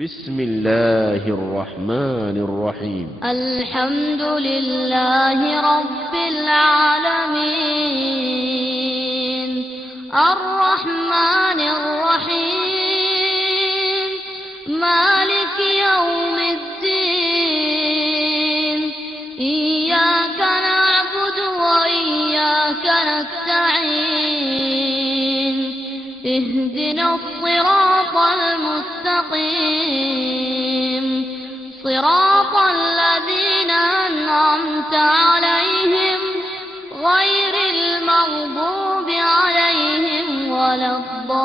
بسم الله الرحمن الرحيم الحمد لله رب العالمين الرحمن الرحيم مالك يوم الدين إياك نعبد وإياك نستعين اهدنا الصراط المستقيم صراط الذين أنعمت عليهم غير المغضوب عليهم ولا الضالين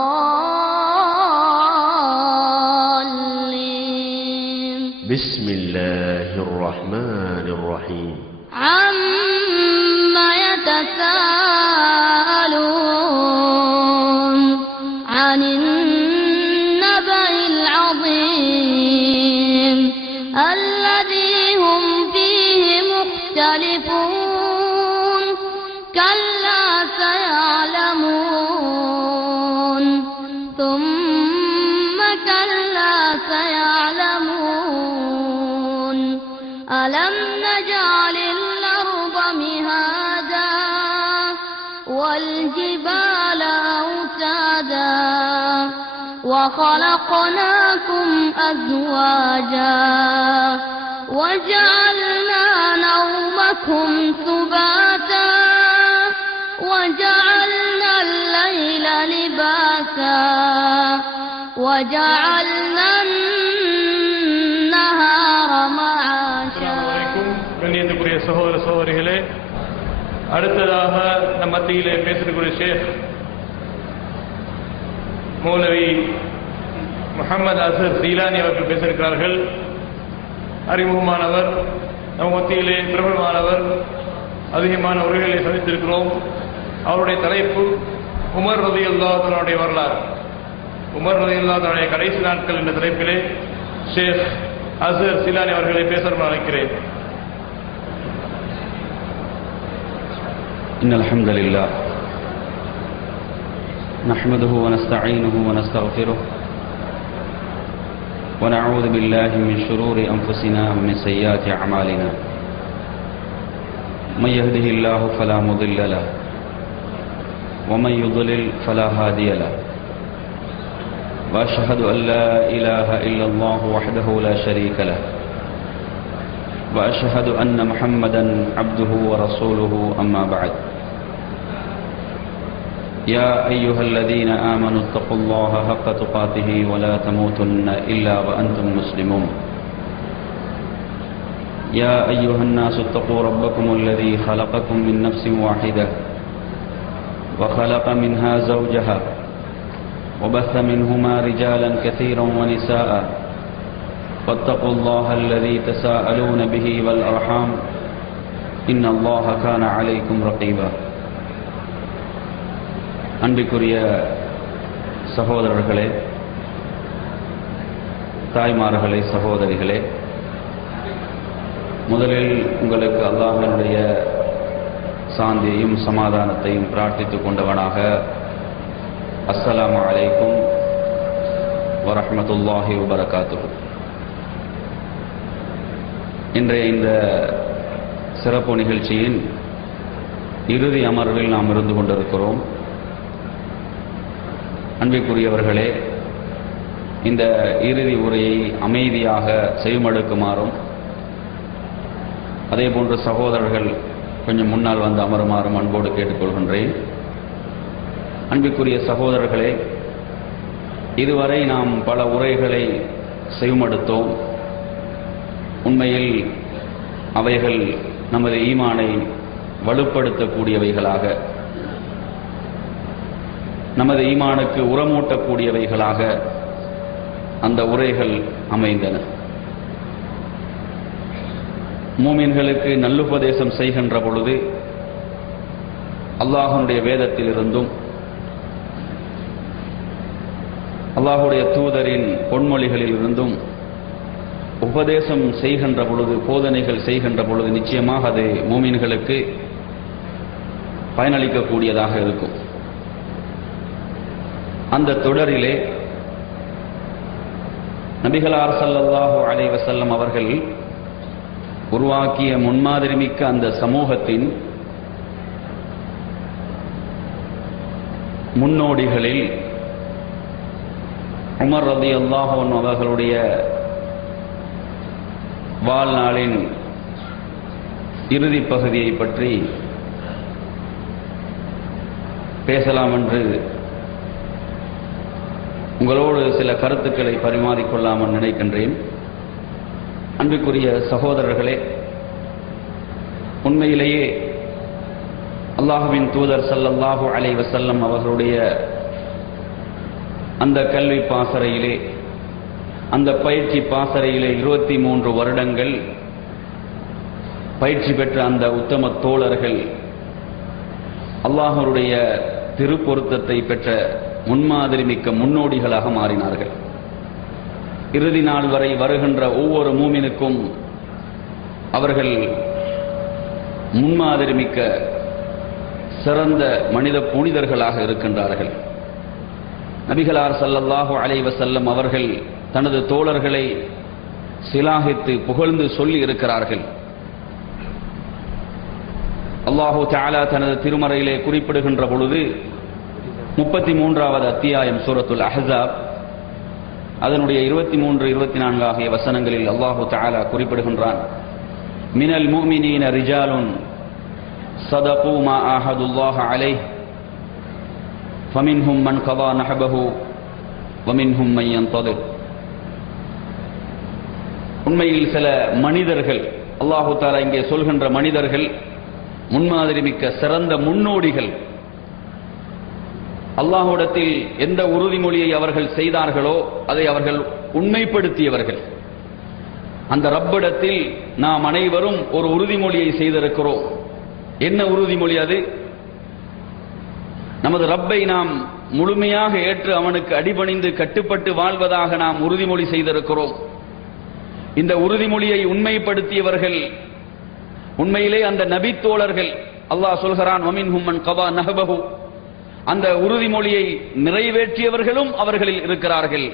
بسم الله الرحمن الرحيم عما يتساءلون عن النبأ العظيم الذي هم فيه مختلفون كلا سيعلمون ثم كلا سيعلمون ألم نجعل الأرض مهادا والجبال أوتادا وخلقناكم أزواجا وجعلنا نومكم سباتا وجعلنا الليل لباسا وجعلنا النهار معاشا. கண்ணியத்துக்குரிய சகோதர சகோதரிகளே, அடுத்ததாக நம் மத்தியிலே பேசக்கூடிய ஷேக் மௌலவி முஹம்மது அசர் சீலானி அவர்கள் பேசியிருக்கிறார்கள். அறிமுகமானவர், நம் மத்தியிலே பிரபலமானவர், அதிகமான உரைகளை சந்தித்திருக்கிறோம். அவருடைய தலைப்பு உமர் ரலியல்லாஹு அன்ஹுடைய வரலாறு. உமர் ரலியல்லாஹு அன்ஹுடைய கடைசி நாட்கள் என்ற தலைப்பிலே ஷேக் அசர் சீலானி அவர்களை பேச அழைக்கிறேன். إن الحمد لله نحمده ونستعينه ونستغفره ونعوذ بالله من شرور أنفسنا ومن سيئات أعمالنا من يهده الله فلا مضل له ومن يضلل فلا هادي له وأشهد أن لا إله إلا الله وحده لا شريك له وأشهد أن محمدا عبده ورسوله أما بعد يا أيها الذين آمنوا اتقوا الله حق تقاته ولا تموتن إلا وأنتم مسلمون يا أيها الناس اتقوا ربكم الذي خلقكم من نفس واحدة وخلق منها زوجها وبث منهما رجالا كثيرا ونساء واتقوا الله الذي تساءلون به والأرحام إن الله كان عليكم رقيبا. அன்பிற்குரிய சகோதரர்களே, தாய்மார்களே, சகோதரிகளே, முதலில் உங்களுக்கு அல்லாஹ்வினுடைய சாந்தியையும் சமாதானத்தையும் பிரார்த்தித்துக் கொண்டவனாக அஸ்ஸலாமு அலைக்கும் வரஹ்மத்துல்லாஹி வபரகாத்துஹு. இன்றைய இந்த சிறப்பு நிகழ்ச்சியின் இறுதி அமர்வில் நாம் இருந்து கொண்டிருக்கிறோம். அன்பிற்குரியவர்களே, இந்த இறுதி உரையை அமைதியாக செய்மடுக்குமாறும் அதேபோன்று சகோதரர்கள் கொஞ்சம் முன்னால் வந்து அமருமாறும் அன்போடு கேட்டுக்கொள்கின்றேன். அன்பிற்குரிய சகோதரர்களே, இதுவரை நாம் பல உரைகளை செய்மடுத்தோம். உண்மையில் அவைகள் நமது ஈமானை வலுப்படுத்தக்கூடியவைகளாக, நமது ஈமானுக்கு உரமூட்டக்கூடியவைகளாக அந்த உரைகள் அமைந்தன. மூமின்களுக்கு நல்லுபதேசம் செய்கின்ற பொழுது அல்லாஹ்வுடைய வேதத்திலிருந்தும் அல்லாஹ்வுடைய தூதரின் பொன்மொழிகளில் இருந்தும் உபதேசம் செய்கின்ற பொழுது, போதனைகள் செய்கின்ற பொழுது நிச்சயமாக அது மூமின்களுக்கு பயனளிக்கக்கூடியதாக இருக்கும். அந்த தொடரிலே நபிகளார் ஸல்லல்லாஹு அலைஹி வஸல்லம் அவர்கள் உருவாக்கிய முன்மாதிரி மிக்க அந்த சமூகத்தின் முன்னோடிகளில் உமர் ரலியல்லாஹு அன்ஹு அவர்களுடைய வாழ்நாளின் இறுதி பகுதியை பற்றி பேசலாம் என்று உங்களோடு சில கருத்துக்களை பரிமாறிக்கொள்ளாமல் நினைக்கின்றேன். அன்பிற்குரிய சகோதரர்களே, உண்மையிலேயே அல்லாஹ்வின் தூதர் ஸல்லல்லாஹு அலைஹி வஸல்லம் அவர்களுடைய அந்த கல்வி பாசறையிலே, அந்த பயிற்சி பாசறையிலே 23 வருடங்கள் பயிற்சி பெற்ற அந்த உத்தம தோழர்கள் அல்லாஹ்வுடைய திருப்பொருத்தத்தை பெற்ற முன்மாதிரி மிக்க முன்னோடிகளாக மாறினார்கள். இறுதி நாள் வரை வருகின்ற ஒவ்வொரு மூமினுக்கும் அவர்கள் முன்மாதிரி மிக்க சிறந்த மனித புனிதர்களாக இருக்கின்றார்கள். நபிகளார் ஸல்லல்லாஹு அலைஹி வஸல்லம் அவர்கள் தனது தோழர்களை சிலாகித்து புகழ்ந்து சொல்லி இருக்கிறார்கள். அல்லாஹு தஆலா தனது திருமறையிலே குறிப்பிடுகின்ற பொழுது 33வது அத்தியாயம் சூரத்துல் அஹ்ஸாப் அதனுடைய 23, 24 ஆகிய வசனங்களில் அல்லாஹு தஆலா குறிப்பிடுகின்றான், மினல் முஃமினீன ரிஜாலுன் ஸதகு மா ஆஹதுல்லாஹ அலைஹி ஃபமின்ஹும் மன் கதா நஹபஹு வமின்ஹும் மன் யன்ததிர். உண்மையில் சில மனிதர்கள், அல்லாஹு தஆலா இங்கே சொல்கின்ற மனிதர்கள் முன்மாதிரி மிக்க சிறந்த முன்னோடிகள். அல்லாஹ்விடத்தில் எந்த உறுதிமொழியை அவர்கள் செய்தார்களோ அதை அவர்கள் உண்மைப்படுத்தியவர்கள். அந்த ரப்பிடத்தில் நாம் அனைவரும் ஒரு உறுதிமொழியை செய்திருக்கிறோம். என்ன உறுதிமொழி அது? நமது ரப்பை நாம் முழுமையாக ஏற்று அவனுக்கு அடிபணிந்து கட்டுப்பட்டு வாழ்வதாக நாம் உறுதிமொழி செய்திருக்கிறோம். இந்த உறுதிமொழியை உண்மைப்படுத்தியவர்கள் உண்மையிலே அந்த நபி தோழர்கள். அல்லாஹ் சொல்கிறான், வமின்ஹும் மன் கதா நஹபஹு, அந்த உறுதிமொழியை நிறைவேற்றியவர்களும் அவர்களில் இருக்கிறார்கள்.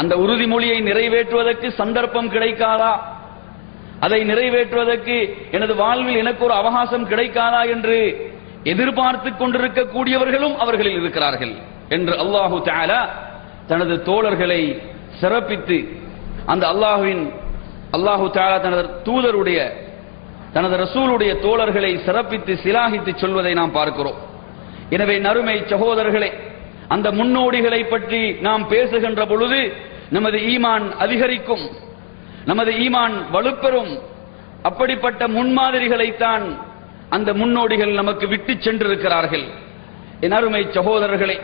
அந்த உறுதிமொழியை நிறைவேற்றுவதற்கு சந்தர்ப்பம் கிடைக்காதா, அதை நிறைவேற்றுவதற்கு எனது வாழ்வில் எனக்கு ஒரு அவகாசம் கிடைக்காதா என்று எதிர்பார்த்து கொண்டிருக்கக்கூடியவர்களும் அவர்களில் இருக்கிறார்கள் என்று அல்லாஹு தஆலா தனது தோழர்களை சிறப்பித்து, அந்த அல்லாஹு தஆலா தனது தூதருடைய தனது ரசூலுடைய தோழர்களை சிறப்பித்து சிலாகித்து சொல்வதை நாம் பார்க்கிறோம். எனவே நறுமை சகோதரர்களே, அந்த முன்னோடிகளை பற்றி நாம் பேசுகின்ற பொழுது நமது ஈமான் அதிகரிக்கும், நமது ஈமான் வலுப்பெறும். அப்படிப்பட்ட முன்மாதிரிகளைத்தான் அந்த முன்னோடிகள் நமக்கு விட்டு சென்றிருக்கிறார்கள். என் அருமை சகோதரர்களே,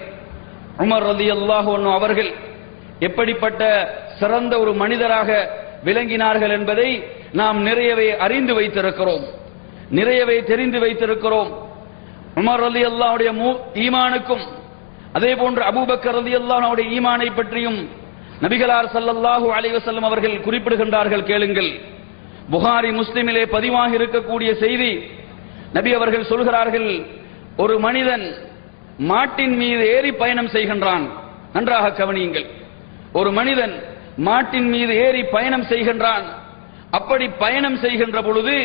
உமர் ரலியல்லாஹு அன்ஹு அவர்கள் எப்படிப்பட்ட சிறந்த ஒரு மனிதராக விளங்கினார்கள் என்பதை நாம் நிறையவே அறிந்து வைத்திருக்கிறோம், நிறையவே தெரிந்து வைத்திருக்கிறோம். உமர் ரலியல்லாஹுடைய ஈமானுக்கும் அதே போன்று அபூபக்கர் ரலியல்லாஹுடைய ஈமானை பற்றியும் நபிகளார் ஸல்லல்லாஹு அலைஹி வஸல்லம் அவர்கள் குறிப்பிடுகின்றார்கள். கேளுங்கள், புகாரி முஸ்லிமிலே பதிவாகி இருக்கக்கூடிய செய்தி. நபி அவர்கள் சொல்கிறார்கள், ஒரு மனிதன் மாட்டின் மீது ஏறி பயணம் செய்கின்றான். நன்றாக கவனியுங்கள், ஒரு மனிதன் மாட்டின் மீது ஏறி பயணம் செய்கின்றான். அப்படி பயணம் செய்கின்ற பொழுது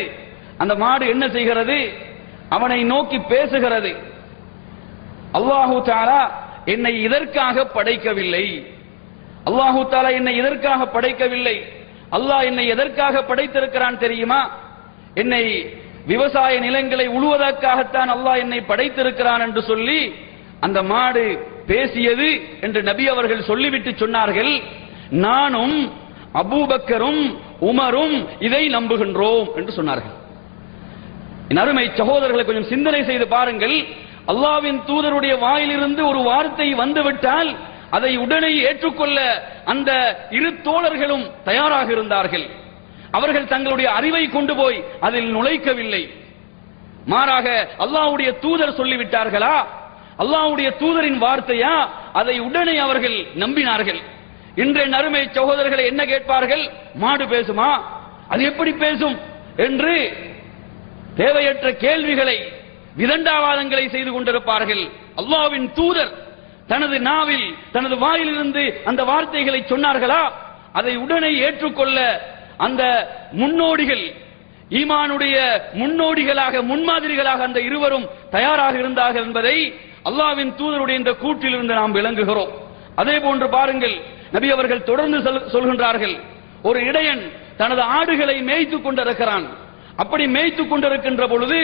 அந்த மாடு என்ன செய்கிறது? அவனை நோக்கி பேசுகிறது, அல்லாஹு தஆலா என்னை இதற்காக படைக்கவில்லை, அல்லாஹு தஆலா என்னை இதற்காக படைக்கவில்லை. அல்லாஹ் என்னை எதற்காக படைத்திருக்கிறான் தெரியுமா? என்னை விவசாய நிலங்களை உழுவதற்காகத்தான் அல்லாஹ் என்னை படைத்திருக்கிறான் என்று சொல்லி அந்த மாடு பேசியது என்று நபி அவர்கள் சொல்லிவிட்டு சொன்னார்கள், நானும் அபூபக்கரும் உமரும் இதை நம்புகின்றோம் என்று சொன்னார்கள். என் அருமை சகோதரர்களை கொஞ்சம் சிந்தனை செய்து பாருங்கள். அல்லாஹ்வின் தூதருடைய வாயிலிருந்து ஒரு வார்த்தை வந்துவிட்டால் அதை உடனே ஏற்றுக்கொள்ள அந்த இரு தோழர்களும் தயாராக இருந்தார்கள். அவர்கள் தங்களுடைய அறிவை கொண்டு போய் அதில் நுழைக்கவில்லை. மாறாக அல்லாஹ்வுடைய தூதர் சொல்லிவிட்டார்களா, அல்லாஹ்வுடைய தூதரின் வார்த்தையா, அதை உடனே அவர்கள் நம்பினார்கள். இன்றைய அருமை சகோதரர்களை என்ன கேட்பார்கள்? மாடு பேசுமா, அது எப்படி பேசும் என்று தேவையற்ற கேள்விகளை, விதண்டாவாதங்களை செய்து கொண்டிருப்பார்கள். அல்லாஹ்வின் தூதர் தனது நாவில், தனது வாயிலிருந்து அந்த வார்த்தைகளை சொன்னார்களா? அதை உடனே ஏற்றுக்கொள்ள அந்த முன்னோடிகள், ஈமானுடைய முன்னோடிகளாக, முன்மாதிரிகளாக அந்த இருவரும் தயாராக இருந்தார்கள் என்பதை அல்லாஹ்வின் தூதருடைய இந்த கூற்றிலிருந்து நாம் விளங்குகிறோம். அதே போன்று பாருங்கள், நபி அவர்கள் தொடர்ந்து சொல்கின்றார்கள், ஒரு இடையன் தனது ஆடுகளை மேய்த்துக் கொண்டிருக்கிறான். அப்படி மேய்த்துக் கொண்டிருக்கின்ற பொழுது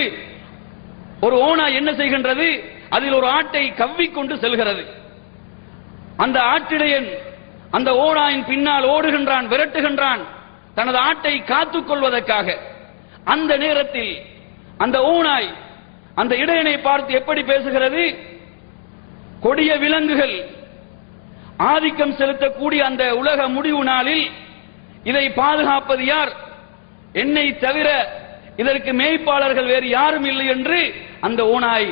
ஒரு ஓனாய் என்ன செய்கின்றது? அதில் ஒரு ஆட்டை கவ்விக்கொண்டு செல்கிறது. அந்த ஆட்டிடையன் அந்த ஓனாயின் பின்னால் ஓடுகின்றான், விரட்டுகின்றான், தனது ஆட்டை காத்துக் கொள்வதற்காக. அந்த நேரத்தில் அந்த ஓனாய் அந்த இடையனை பார்த்து எப்படி பேசுகிறது? கொடிய விலங்குகள் ஆதிக்கம் செலுத்தக்கூடிய அந்த உலக முடிவு நாளில் இதை பாதுகாப்பது யார்? என்னை தவிர இதற்கு மேய்ப்பாளர்கள் வேறு யாரும் இல்லை என்று அந்த ஓனாய்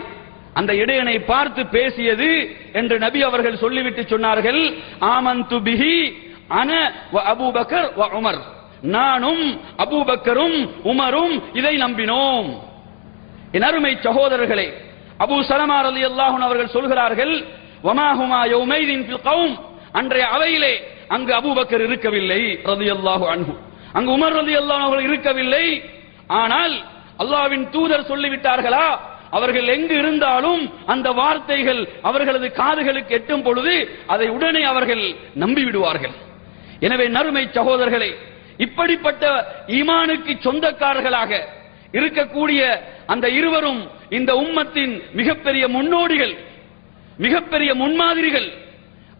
அந்த இடையனை பார்த்து பேசியது என்று நபி அவர்கள் சொல்லிவிட்டு சொன்னார்கள், ஆமன்து பிஹி அன வ அபூபக்கர் வ உமர், நானும் அபூபக்கரும் உமரும் இதை நம்பினோம். என் அருமை சகோதரர்களே, அபூ சலமா ரலியல்லாஹு அன்ஹு அவர்கள் சொல்கிறார்கள், வமா ஹுமா யௌமைதின் ஃபில் கௌம், அன்றைய அவையிலே அங்கு அபூபக்கர் இருக்கவில்லை ரலியல்லாஹு அன்ஹு, அங்கு உமர் ரலியல்லாஹு அன்ஹு அவர்கள் இருக்கவில்லை. ஆனால் அல்லாஹ்வின் தூதர் சொல்லிவிட்டார்களா? அவர்கள் எங்கு இருந்தாலும் அந்த வார்த்தைகள் அவர்களது காதுகளுக்கு எட்டும் பொழுது அதை உடனே அவர்கள் நம்பிவிடுவார்கள். எனவே நறுமை சகோதரர்களே, இப்படிப்பட்ட ஈமானுக்கு சொந்தக்காரர்களாக இருக்கக்கூடிய அந்த இருவரும் இந்த உம்மத்தின் மிகப்பெரிய முன்னோடிகள், மிகப்பெரிய முன்மாதிரிகள்.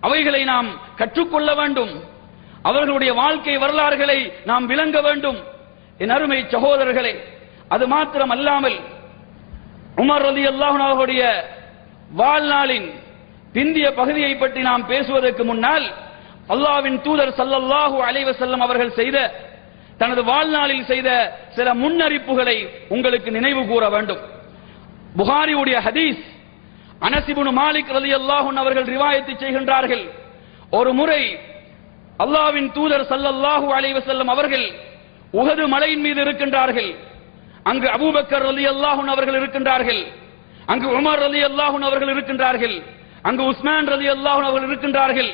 அவைகளை நாம் கற்றுக்கொள்ள வேண்டும். அவர்களுடைய வாழ்க்கை வரலாறுகளை நாம் விளங்க வேண்டும். என் அருமை சகோதரர்களே, அது மாத்திரம் அல்லாமல் உமர் ரலியல்லாஹு அன்ஹு அவர்களுடைய வாழ்நாளின் பிந்திய பகுதியை பற்றி நாம் பேசுவதற்கு முன்னால் அல்லாஹ்வின் தூதர் ஸல்லல்லாஹு அலைஹி வஸல்லம் அவர்கள் செய்த, தனது வாழ்நாளில் செய்த சில முன்னறிப்புகளை உங்களுக்கு நினைவு கூற வேண்டும். புகாரியுடைய ஹதீஸ், அனஸ் இப்னு மாலிக் ரலியல்லாஹு அன்ஹு அவர்கள் ரிவாயத் செய்கின்றார்கள், ஒரு முறை அல்லாஹ்வின் தூதர் ஸல்லல்லாஹு அலைஹி வஸல்லம் அவர்கள் உஹது மலையின் மீது இருக்கின்றார்கள். அங்கு அபூபக்கர் ரலியல்லாஹு அன்ஹு அவர்கள் இருக்கின்றார்கள், அங்கு உமர் ரலியல்லாஹு அன்ஹு அவர்கள் இருக்கின்றார்கள், அங்கு உஸ்மான் ரலியல்லாஹு அன்ஹு அவர்கள் இருக்கின்றார்கள்.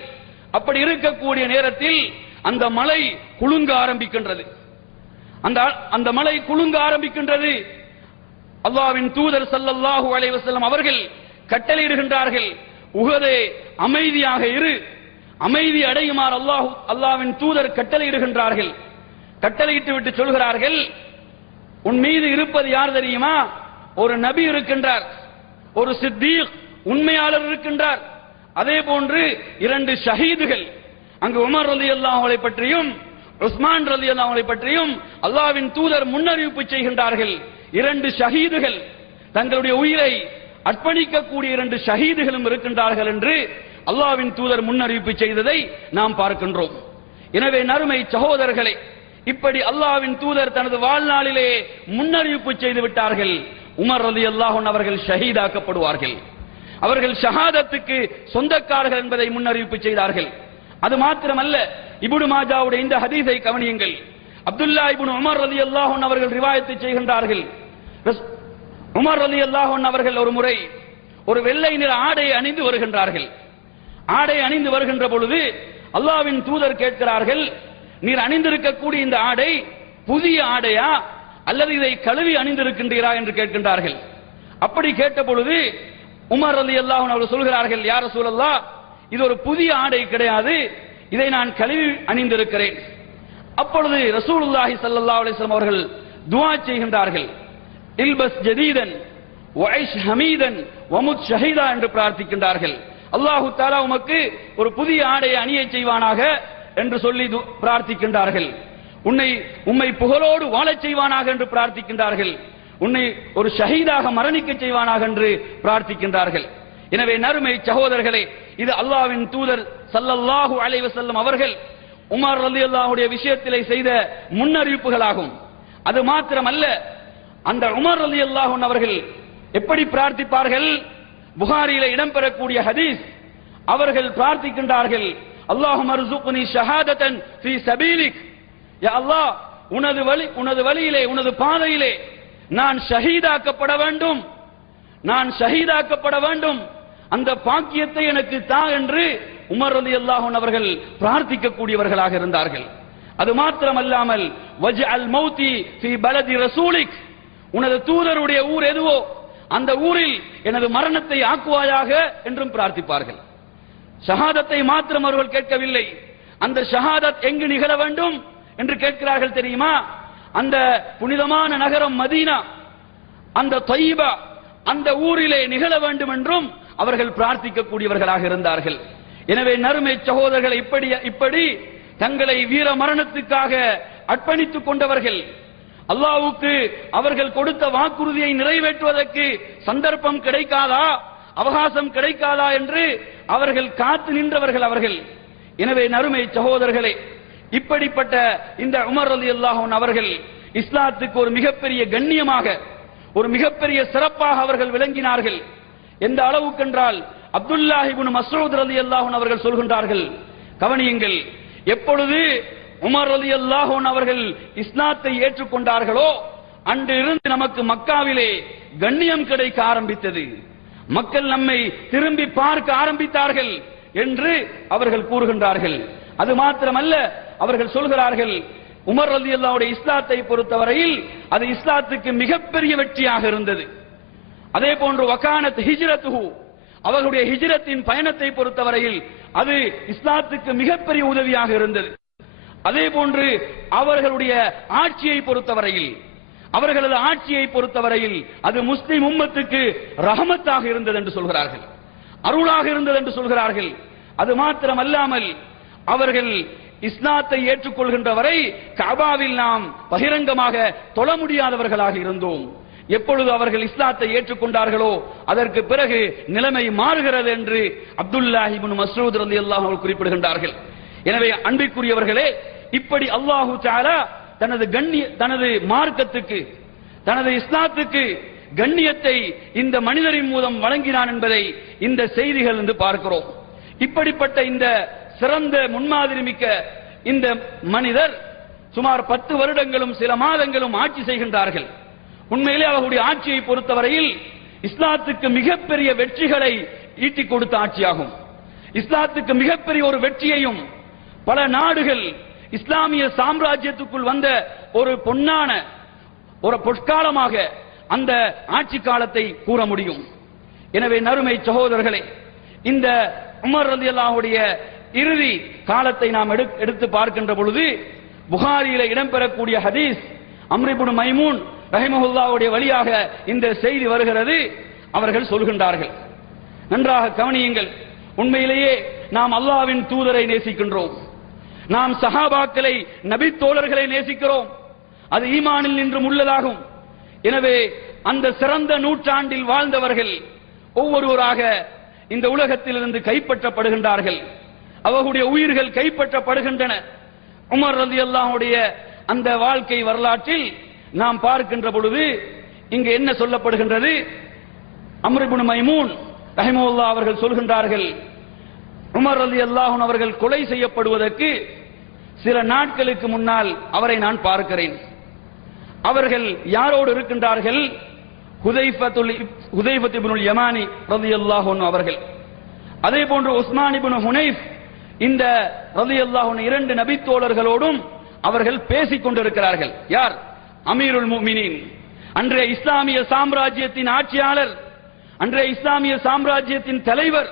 அப்படி இருக்கக்கூடிய நேரத்தில் அந்த மலை குலுங்க ஆரம்பிக்கின்றது. அந்த மலை குலுங்க ஆரம்பிக்கின்றது. அல்லாஹ்வின் தூதர் ஸல்லல்லாஹு அலைஹி வஸல்லம் அவர்கள் கட்டளையிடுகின்றார்கள், உஹதே அமைதியாக இரு, அமைதி அடையுமாறு அல்லாஹ்வின் தூதர் கட்டளையிடுகின்றார்கள். கட்டளையிட்டு விட்டு சொல்கிறார்கள், உன் மீது இருப்பது யார் தெரியுமா? ஒரு நபி இருக்கின்றார், ஒரு சித்தீக் உண்மையாளர் இருக்கின்றார், அதே போன்று 2 ஷஹீதுகள். அங்கு உமர் ரலியல்லாஹு அன்ஹு பற்றியும் உஸ்மான் ரலியல்லாஹு அன்ஹு பற்றியும் அல்லாஹ்வின் தூதர் முன்னறிவிப்பு செய்கின்றார்கள். 2 ஷஹீதுகள், தங்களுடைய உயிரை அர்ப்பணிக்கக்கூடிய 2 ஷஹீதுகளும் இருக்கின்றார்கள் என்று அல்லாஹ்வின் தூதர் முன்னறிவிப்பு செய்ததை நாம் பார்க்கின்றோம். எனவே நறுமை சகோதரர்களே, இப்படி அல்லாஹ்வின் தூதர் தனது வாழ்நாளிலே முன்னறிவிப்பு செய்து விட்டார்கள், உமர் ரலியல்லாஹு அன்ஹு அவர்கள் ஷஹீதாக்கப்படுவார்கள், அவர்கள் ஷஹாதத்துக்கு சொந்தக்காரர்கள் என்பதை முன்னறிவிப்பு செய்தார்கள். அது மாத்திரமல்ல, இப்னு மாஜாவுடைய இந்த ஹதீஸை கவனியுங்கள். அப்துல்லா இப்னு உமர் ரலியல்லாஹு அன்ஹு அவர்கள் ரிவாயத் செய்கின்றார்கள், உமர் ரலியல்லாஹு அன்ஹு அவர்கள் ஒரு முறை ஒரு வெள்ளை நிற ஆடையை அணிந்து வருகின்றார்கள். ஆடை அணிந்து வருகின்ற பொழுது அல்லாஹ்வின் தூதர் கேட்கிறார்கள், நீர் அணிந்திருக்கக்கூடிய இந்த ஆடை புதிய ஆடையா அல்லது இதை கழுவி அணிந்திருக்கின்றீரா என்று கேட்கின்றார்கள். அப்படி கேட்ட பொழுது உமர் ரலியல்லாஹு அன்ஹு அவர்கள் சொல்கிறார்கள், யா ரசூலல்லாஹ், இது ஒரு புதிய ஆடை கிடையாது, இதை நான் கழுவி அணிந்திருக்கிறேன். அப்பொழுது ரசூலுல்லாஹி ஸல்லல்லாஹு அலைஹி வஸல்லம் அவர்கள் துஆ செய்கின்றார்கள், இல்பஸ் ஜதீதன் வஐஷ் ஹமீதன் வமுத் ஷஹீதா என்று பிரார்த்திக்கின்றார்கள். அல்லாஹு தஆலா உமக்கு ஒரு புதிய ஆடையை அணியச் செய்வானாக என்று சொல்லி பிரார்த்திக்கின்றார்கள். உம்மை புகழோடு வாழச் செய்வானாக என்று பிரார்த்திக்கின்றார்கள். உன்னை ஒரு ஷஹீதாக மரணிக்க செய்வானாக என்று பிரார்த்திக்கின்றார்கள். எனவே நறுமை சகோதரர்களே, இது அல்லாஹ்வின் தூதர் ஸல்லல்லாஹு அலைஹி வஸல்லம் அவர்கள் உமர் ரலியல்லாஹுடைய விஷயத்திலே செய்த முன்னறிவிப்புகளாகும். அது மாத்திரமல்ல, அந்த உமர் ரலியல்லாஹு அன்ஹு அவர்கள் எப்படி பிரார்த்திப்பார்கள்? புகாரியிலே இடம்பெறக்கூடிய ஹதீஸ், அவர்கள் பிரார்த்திக்கின்றார்கள், அல்லாஹும்ம ர்ஸுக்னி ஷஹாதத்தன் ஃபீ சபீலிக், யா அல்லாஹ், உனது வழியிலே, உனது பாதையிலே நான் ஷஹீதாக்கப்பட வேண்டும், நான் ஷஹீதாக்கப்பட வேண்டும், அந்த பாக்கியத்தை எனக்கு தா என்று உமர் ரலியல்லாஹு அன்ஹு அவர்கள் பிரார்த்திக்கக்கூடியவர்களாக இருந்தார்கள். அது மாத்திரமல்லாமல் வஜ்அல் மௌதி ஃபீ பலதி ரசூலிக், உனது தூதருடைய ஊர் எதுவோ அந்த ஊரில் எனது மரணத்தை ஆக்குவாயாக என்றும் பிரார்த்திப்பார்கள். ஷஹாதத்தை மாத்திரம் அவர்கள் கேட்கவில்லை, அந்த ஷஹாதத் எங்கு நிகழ வேண்டும் என்று கேட்கிறார்கள் தெரியுமா? அந்த புனிதமான நகரம் மதீனா, அந்த தையிபா, அந்த ஊரிலே நிகழ வேண்டும் என்றும் அவர்கள் பிரார்த்திக்கக்கூடியவர்களாக இருந்தார்கள். எனவே நறுமை சகோதரர்கள் இப்படி தங்களை வீர மரணத்துக்காக அர்ப்பணித்துக் கொண்டவர்கள், அல்லாஹ்வுக்கு அவர்கள் கொடுத்த வாக்குறுதியை நிறைவேற்றுவதற்கு சந்தர்ப்பம் கிடைக்காதா, அவகாசம் கிடைக்காதா என்று அவர்கள் காத்து நின்றவர்கள் அவர்கள். எனவே நறுமை சகோதரர்களே, இப்படிப்பட்ட இந்த உமர் ரலியல்லாஹு அன்ஹு அவர்கள் இஸ்லாத்துக்கு ஒரு மிகப்பெரிய கண்ணியமாக, ஒரு மிகப்பெரிய சிறப்பாக அவர்கள் விளங்கினார்கள். எந்த அளவுக்கென்றால் அப்துல்லாஹ் இப்னு மஸ்ஊத் ரலியல்லாஹு அன்ஹு அவர்கள் சொல்கின்றார்கள், கவனியுங்கள், எப்பொழுது உமர் ரலியல்லாஹு அன்ஹு அவர்கள் இஸ்லாத்தை ஏற்றுக்கொண்டார்களோ அன்றிலிருந்து நமக்கு மக்காவிலே கண்ணியம் கிடைக்க ஆரம்பித்தது, மக்கள் நம்மை திரும்பி பார்க்க ஆரம்பித்தார்கள் என்று அவர்கள் கூறுகின்றார்கள். அது மாத்திரமல்ல, அவர்கள் சொல்கிறார்கள், உமர் ரலியல்லாஹு அன்ஹு இஸ்லாத்தை பொறுத்தவரையில் அது இஸ்லாத்துக்கு மிகப்பெரிய வெற்றியாக இருந்தது. அதே போன்று வகானத் ஹிஜ்ரத்துஹு, அவர்களுடைய ஹிஜ்ரத்தின் பயணத்தை பொறுத்தவரையில் அது இஸ்லாத்துக்கு மிகப்பெரிய உதவியாக இருந்தது. அதே போன்று அவர்களுடைய ஆட்சியை பொறுத்தவரையில், அவர்களது ஆட்சியை பொறுத்தவரையில் அது முஸ்லிம் உம்மத்துக்கு ரஹமத்தாக இருந்தது என்று சொல்கிறார்கள், அருளாக இருந்தது என்று சொல்கிறார்கள். அது மாத்திரமல்லாமல் அவர்கள் இஸ்லாத்தை ஏற்றுக்கொள்கின்ற வரை கஅபாவில் நாம் பகிரங்கமாக தொழ முடியாதவர்களாக இருந்தோம். எப்பொழுது அவர்கள் இஸ்லாத்தை ஏற்றுக்கொண்டார்களோ அதற்கு பிறகு நிலைமை மாறுகிறது என்று அப்துல்லாஹ் இப்னு மஸ்ஊத் ரலியல்லாஹு அன்ஹு குறிப்பிடுகின்றார்கள். எனவே அன்பிற்குரியவர்களே, இப்படி அல்லாஹு தஆலா தனது மார்க்கத்துக்கு, தனது இஸ்லாத்துக்கு கண்ணியத்தை இந்த மனிதரின் மூலம் வழங்கினான் என்பதை இந்த செய்திகள் என்று பார்க்கிறோம். இப்படிப்பட்ட இந்த சிறந்த முன்மாதிரி மிக்க இந்த மனிதர் சுமார் 10 வருடங்களும் சில மாதங்களும் ஆட்சி செய்கின்றார்கள். உண்மையிலே அவர்களுடைய ஆட்சியை பொறுத்தவரையில் இஸ்லாத்துக்கு மிகப்பெரிய வெற்றிகளை ஈட்டிக் கொடுத்த ஆட்சியாகும். இஸ்லாத்துக்கு மிகப்பெரிய ஒரு வெற்றியையும், பல நாடுகள் இஸ்லாமிய சாம்ராஜ்யத்துக்குள் வந்த ஒரு பொன்னான ஒரு பொற்காலமாக அந்த ஆட்சி காலத்தை கூற முடியும். எனவே நறுமை சகோதரர்களே, இந்த உமர் ரலியல்லாஹு அன்ஹுடைய இறுதி காலத்தை நாம் எடுத்து பார்க்கின்ற பொழுது புகாரியிலே இடம்பெறக்கூடிய ஹதீஸ், அம்ர் இப்னு மைமூன் ரஹிமஹுல்லாஹுடைய வழியாக இந்த செய்தி வருகிறது. அவர்கள் சொல்கின்றார்கள், நன்றாக கவனியுங்கள், உண்மையிலேயே நாம் அல்லாஹ்வின் தூதரை நேசிக்கின்றோம், நாம் சஹாபாக்களை, நபி தோழர்களை நேசிக்கிறோம், அது ஈமானில் நின்றும் உள்ளதாகும். எனவே அந்த சிறந்த நூற்றாண்டில் வாழ்ந்தவர்கள் ஒவ்வொருவராக இந்த உலகத்திலிருந்து கைப்பற்றப்படுகின்றார்கள், அவர்களுடைய உயிர்கள் கைப்பற்றப்படுகின்றன. உமர் ரலியல்லாஹு அன்ஹுடைய அந்த வாழ்க்கை வரலாற்றில் நாம் பார்க்கின்ற பொழுது இங்கு என்ன சொல்லப்படுகின்றது? அம்ர் இப்னு மைமூன் ரஹிமஹுல்லாஹ் அவர்கள் சொல்கின்றார்கள், உமர் ரலியல்லாஹு அன்ஹு அவர்கள் கொலை செய்யப்படுவதற்கு சில நாட்களுக்கு முன்னால் அவரை நான் பார்க்கிறேன். அவர்கள் யாரோடு இருக்கின்றார்கள்? ஹுதைஃபத் இப்னுல் யமானி ரலியல்லாஹு அன்ஹு அவர்கள், அதே போன்று உஸ்மான் இப்னு ஹுனைஃப், இந்த ரலியல்லாஹு அன்ஹு 2 நபி தோழர்களோடும் அவர்கள் பேசிக் கொண்டிருக்கிறார்கள். யார்? அமீருல் முஃமினீன், அன்றைய இஸ்லாமிய சாம்ராஜ்யத்தின் ஆட்சியாளர், அன்றைய இஸ்லாமிய சாம்ராஜ்யத்தின் தலைவர்.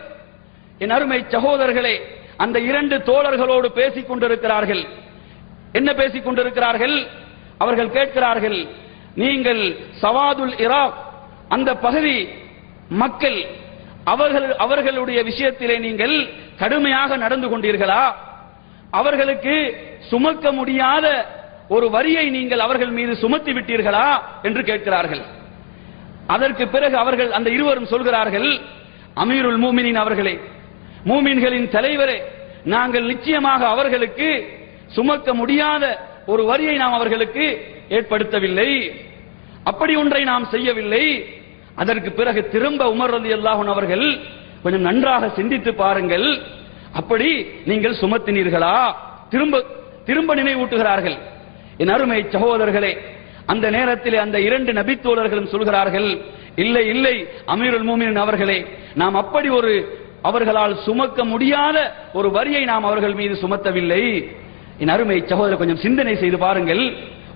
என் அருமை சகோதரர்களே, அந்த 2 தோழர்களோடு பேசிக் கொண்டிருக்கிறார்கள். என்ன பேசிக் கொண்டிருக்கிறார்கள்? அவர்கள் கேட்கிறார்கள், நீங்கள் சவாதுல் இராக் அந்த பகுதி மக்கள் அவர்களுடைய விஷயத்திலே நீங்கள் கடுமையாக நடந்து கொண்டீர்களா? அவர்களுக்கு சுமக்க முடியாத ஒரு வரியை நீங்கள் அவர்கள் மீது சுமத்தி விட்டீர்களா என்று கேட்கிறார்கள். அதற்கு பிறகு அவர்கள் அந்த இருவரும் சொல்கிறார்கள், அமீருல் முஃமினீன் அவர்களே, மூமின்களின் தலைவரே, நாங்கள் நிச்சயமாக அவர்களுக்கு சுமக்க முடியாத ஒரு வரியை நாம் அவர்களுக்கு ஏற்படுத்தவில்லை, அப்படி ஒன்றை நாம் செய்யவில்லை. அதற்கு பிறகு திரும்ப உமர் ரலியல்லாஹு அன்ஹு அவர்கள் கொஞ்சம் நன்றாக சிந்தித்து பாருங்கள், அப்படி நீங்கள் சுமத்தினீர்களா? திரும்ப நினைவூட்டுகிறார்கள். என் அருமை சகோதரர்களே, அந்த நேரத்தில் அந்த 2 நபித்தோழர்களும் சொல்கிறார்கள், இல்லை இல்லை அமீருல் முஃமினீன் அவர்களே, நாம் அப்படி ஒரு அவர்களால் சுமக்க முடியாத ஒரு வரியை நாம் அவர்கள் மீது சுமத்தவில்லை. என் அருமை சகோதரர், கொஞ்சம் சிந்தனை செய்து பாருங்கள்.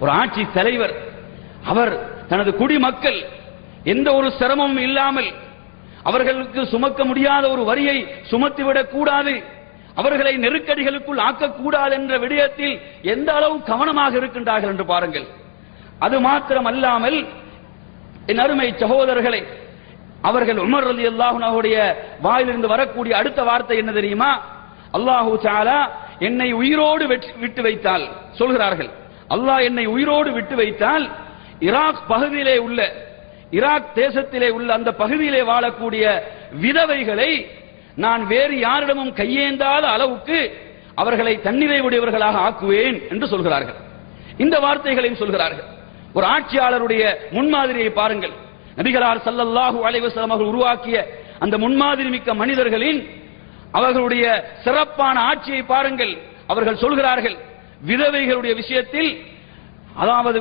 ஒரு ஆட்சி தலைவர், அவர் தனது குடிமக்கள் எந்த ஒரு சிரமமும் இல்லாமல் அவர்களுக்கு சுமக்க முடியாத ஒரு வரியை சுமத்திவிடக் கூடாது, அவர்களை நெருக்கடிகளுக்குள் ஆக்கக்கூடாது என்ற விடயத்தில் எந்த அளவு கவனமாக இருக்கின்றார்கள் என்று பாருங்கள். அது மாத்திரம் அல்லாமல் என் அருமை சகோதரர்களை, அவர்கள் உமர் ரலியல்லாஹு அன்ஹுடைய வாயிலிருந்து வரக்கூடிய அடுத்த வார்த்தை என்ன தெரியுமா? அல்லாஹு தஆலா என்னை உயிரோடு விட்டு வைத்தால், சொல்கிறார்கள், அல்லாஹ் என்னை உயிரோடு விட்டு வைத்தால் ஈராக் பகுதியிலே உள்ள, ஈராக் தேசத்திலே உள்ள அந்த பகுதியிலே வாழக்கூடிய விதவைகளை நான் வேறு யாரிடமும் கையேந்தாத அளவுக்கு அவர்களை தன்னிறை உடையவர்களாக ஆக்குவேன் என்று சொல்கிறார்கள். இந்த வார்த்தைகளையும் சொல்கிறார்கள். ஒரு ஆட்சியாளருடைய முன்மாதிரியை பாருங்கள். நபிகளார் ஸல்லல்லாஹு அலைஹி வஸல்லம் அவர்கள் உருவாக்கிய அந்த முன்மாதிரி மிக்க மனிதர்களின் அவர்களுடைய சிறப்பான ஆட்சியை பாருங்கள். அவர்கள் சொல்கிறார்கள், விதவைகளுடைய விஷயத்தில், அதாவது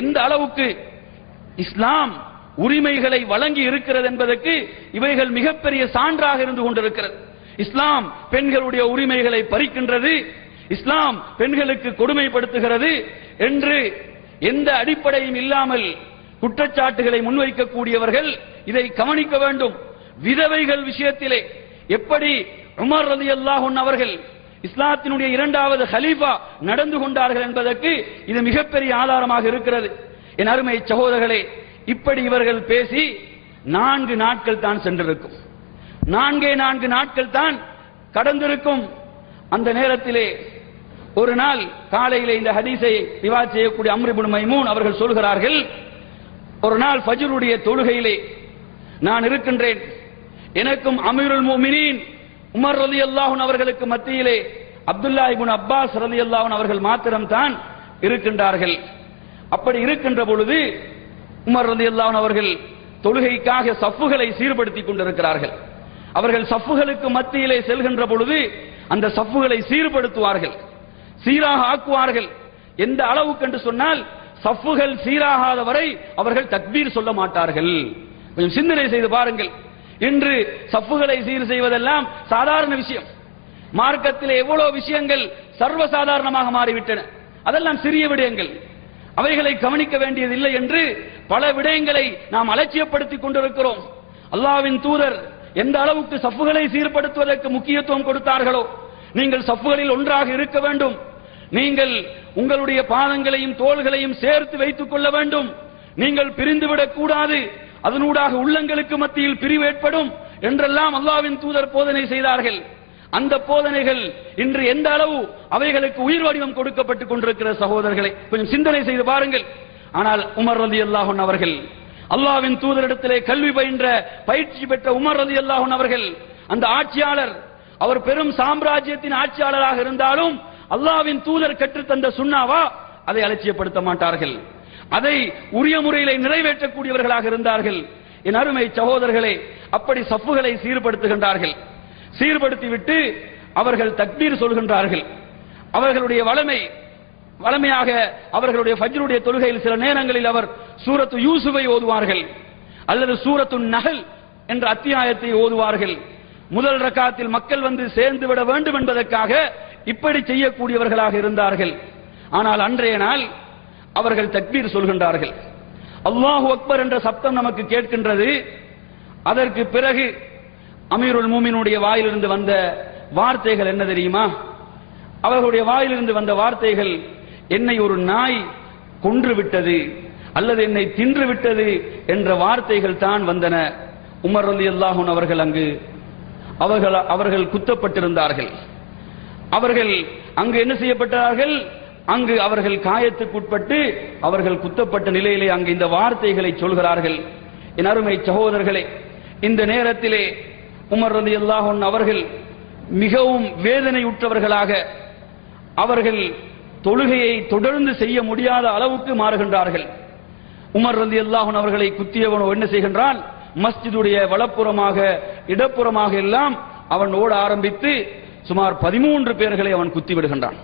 எந்த அளவுக்கு இஸ்லாம் உரிமைகளை வழங்கி இருக்கிறது என்பதற்கு இவைகள் மிகப்பெரிய சான்றாக இருந்து கொண்டிருக்கிறது. இஸ்லாம் பெண்களுடைய உரிமைகளை பறிக்கின்றது, இஸ்லாம் பெண்களுக்கு கொடுமைப்படுத்துகிறது என்று எந்த அடிப்படையும் இல்லாமல் குற்றச்சாட்டுகளை முன்வைக்கக்கூடியவர்கள் இதை கவனிக்க வேண்டும். விதவைகள் விஷயத்திலே எப்படி உமர் ரலியல்லாஹு அன்ஹு அவர்கள் இஸ்லாத்தினுடைய இரண்டாவது கலீஃபா நடந்து கொண்டார்கள் என்பதற்கு இது மிகப்பெரிய ஆதாரமாக இருக்கிறது. என் அருமை சகோதரர்களே, இப்படி இவர்கள் பேசி 4 நாட்கள் தான் சென்றிருக்கும், 4 நாட்கள் தான் கடந்திருக்கும். அந்த நேரத்திலே ஒரு நாள் காலையிலே இந்த ஹதீஸை ரிவாயத் செய்யக்கூடிய அம்ர் இப்னு மைமூன் அவர்கள் சொல்கிறார்கள், ஒரு நாள் ஃபஜ்ருடைய தொழுகையிலே நான் இருக்கின்றேன், எனக்கும் அமீருல் முஃமினீன் உமர் ரலியல்லாஹு அன்ஹு அவர்களுக்கு மத்தியிலே அப்துல்லாஹ் இப்னு அப்பாஸ் ரலியல்லாஹு அன்ஹு அவர்கள் மாத்திரம்தான் இருக்கின்றார்கள். அப்படி இருக்கின்ற பொழுது உமர் ரலியல்லாஹு அன்ஹு அவர்கள் தொழுகைக்காக சஃப்புகளை சீர்படுத்திக் கொண்டிருக்கிறார்கள். அவர்கள் சஃப்புகளுக்கு மத்தியிலே செல்கின்ற பொழுது அந்த சஃப்புகளை சீர்படுத்துவார்கள், சீராக ஆக்குவார்கள். எந்த அளவுக்கு என்று சொன்னால், சஃப்புகள் சீராகாத வரை அவர்கள் தக்பீர் சொல்ல மாட்டார்கள். கொஞ்சம் சிந்தனை செய்து பாருங்கள். இன்று சஃப்புகளை சீர் செய்வதெல்லாம் சாதாரண விஷயம். மார்க்கத்தில் எவ்வளவு விஷயங்கள் சர்வசாதாரணமாக மாறிவிட்டன. அதெல்லாம் சிறிய விடயங்கள், அவைகளை கவனிக்க வேண்டியதில்லை என்று பல விடயங்களை நாம் அலட்சியப்படுத்திக் கொண்டிருக்கிறோம். அல்லாஹ்வின் தூதர் எந்த அளவுக்கு சஃப்புகளை சீர்படுத்துவதற்கு முக்கியத்துவம் கொடுத்தார்களோ, நீங்கள் சஃப்புகளில் ஒன்றாக இருக்க வேண்டும், நீங்கள் உங்களுடைய பாதங்களையும் தோள்களையும் சேர்த்து வைத்துக் கொள்ள வேண்டும், நீங்கள் பிரிந்துவிடக் கூடாது, அதனூடாக உள்ளங்களுக்கு மத்தியில் பிரிவு ஏற்படும் என்றெல்லாம் அல்லாஹ்வின் தூதர் போதனை செய்தார்கள். அந்த போதனைகள் இன்று எந்த அளவு அவைகளுக்கு உயிர் வடிவம் கொடுக்கப்பட்டுக் கொண்டிருக்கிற சகோதரர்களை கொஞ்சம் சிந்தனை செய்து பாருங்கள். ஆனால் உமர் ரலியல்லாஹு அன்ஹு அவர்கள், அல்லாஹ்வின் தூதரிடத்திலே கல்வி பயின்ற பயிற்சி பெற்ற உமர் ரலியல்லாஹு அன்ஹு அவர்கள், அந்த ஆட்சியாளர், அவர் பெரும் சாம்ராஜ்யத்தின் ஆட்சியாளராக இருந்தாலும் அல்லாஹ்வின் தூதர் கற்றுத்தந்த சுன்னாவா, அதை அலட்சியப்படுத்த மாட்டார்கள், அதை உரிய முறையிலே நிறைவேற்றக்கூடியவர்களாக இருந்தார்கள். என் அருமை சகோதரர்களே, அப்படி சஃப்புகளை சீர்படுத்துகின்றார்கள். சீர்படுத்திவிட்டு அவர்கள் தக்பீர் சொல்கின்றார்கள். அவர்களுடைய வளமையாக அவர்களுடைய ஃபஜ்ருடைய தொழுகையில் சில நேரங்களில் அவர் சூரத்து யூசுஃபை ஓதுவார்கள், அல்லது சூரத்து நஹல் என்ற அத்தியாயத்தை ஓதுவார்கள். முதல் ரக்காத்தில் மக்கள் வந்து சேர்ந்து விட வேண்டும் என்பதற்காக இப்படி செய்யக்கூடியவர்களாக இருந்தார்கள். ஆனால் அன்றைய நாள் அவர்கள் தக்பீர் சொல்கின்றார்கள். அல்லாஹு அக்பர் என்ற சப்தம் நமக்கு கேட்கின்றது. அதற்கு பிறகு அமீருல் முஃமினீனுடைய வாயிலிருந்து வந்த வார்த்தைகள் என்ன தெரியுமா? அவர்களுடைய வாயிலிருந்து வந்த வார்த்தைகள், என்னை ஒரு நாய் கொன்று விட்டது அல்லது என்னை தின்று விட்டது என்ற வார்த்தைகள் தான் வந்தன. உமர் ரலியல்லாஹு அன்ஹு அவர்கள் அங்கு அவர்கள் குத்தப்பட்டிருந்தார்கள். அவர்கள் அங்கு என்ன செய்யப்பட்டார்கள்? அங்கு அவர்கள் காயத்துக்குட்பட்டு அவர்கள் குத்தப்பட்ட நிலையிலே அங்கு இந்த வார்த்தைகளை சொல்கிறார்கள். என் அருமை சகோதரர்களே, இந்த நேரத்திலே உமர் ரலியல்லாஹு அன்ஹு அவர்கள் மிகவும் வேதனையுற்றவர்களாக, அவர்கள் தொழுகையை தொடர்ந்து செய்ய முடியாத அளவுக்கு மாறுகின்றார்கள். உமர் ரலியல்லாஹு அன்ஹு அவர்களை குத்தியவனோ என்ன செய்கின்றான்? மஸ்ஜிதுடைய வலப்புறமாக இடப்புறமாக எல்லாம் அவன் ஓட ஆரம்பித்து சுமார் 13 பேர்களை அவன் குத்தி விடுகின்றான்.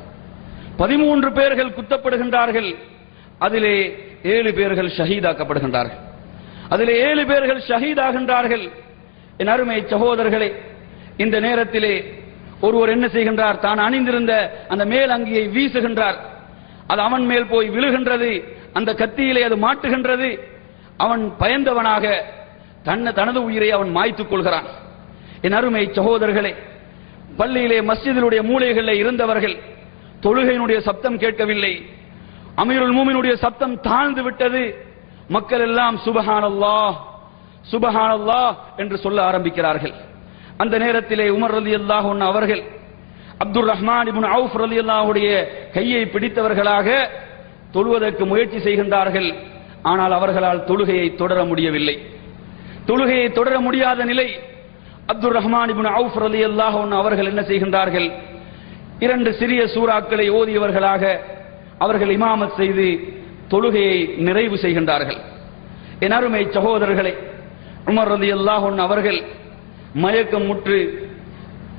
13 பேர்கள் குத்தப்படுகின்றார்கள். அதிலே 7 பேர்கள் ஷஹீதாக்கப்படுகின்றார்கள். அதிலே 7 பேர்கள் ஷஹீதாகின்றார்கள். என் அருமை சகோதரர்களே, இந்த நேரத்திலே ஒருவர் என்ன செய்கின்றார்? தான் அணிந்திருந்த அந்த மேல் அங்கியை வீசுகின்றார். அது அவன் மேல் போய் விழுகின்றது. அந்த கத்தியிலே அது மாட்டுகின்றது. அவன் பயந்தவனாக தனது உயிரை அவன் மாய்த்துக் கொள்கிறான். என் அருமை சகோதரர்களே, பள்ளியிலே மஸ்ஜிதிலுடைய மூலைகளில் இருந்தவர்கள் தொழுகையினுடைய சப்தம் கேட்கவில்லை. அமீருல் மூமினுடைய சப்தம் தாழ்ந்து விட்டது. மக்கள் எல்லாம் சுபஹானல்லாஹ் சுபஹானல்லாஹ் என்று சொல்ல ஆரம்பிக்கிறார்கள். அந்த நேரத்திலே உமர் ரலியல்லாஹு அன்ஹு அவர்கள் அப்துர் ரஹ்மான் இப்னு அவுஃப் ரலியல்லாஹுடைய கையை பிடித்தவர்களாக தொழுவதற்கு முயற்சி செய்கின்றார்கள். ஆனால் அவர்களால் தொழுகையை தொடர முடியவில்லை. தொழுகையை தொடர முடியாத நிலை. அப்துர் ரஹ்மான் இப்னு அவுஃப் ரலியல்லாஹு அன்ஹு அவர்கள் என்ன செய்கின்றார்கள்? 2 சிறிய சூறாக்களை ஓதியவர்களாக அவர்கள் இமாமத் செய்து தொழுகையை நிறைவு செய்கின்றார்கள். என் அருமை சகோதரர்களே, உமர் ரலியல்லாஹு அன்ஹு அவர்கள் மயக்கம் முற்று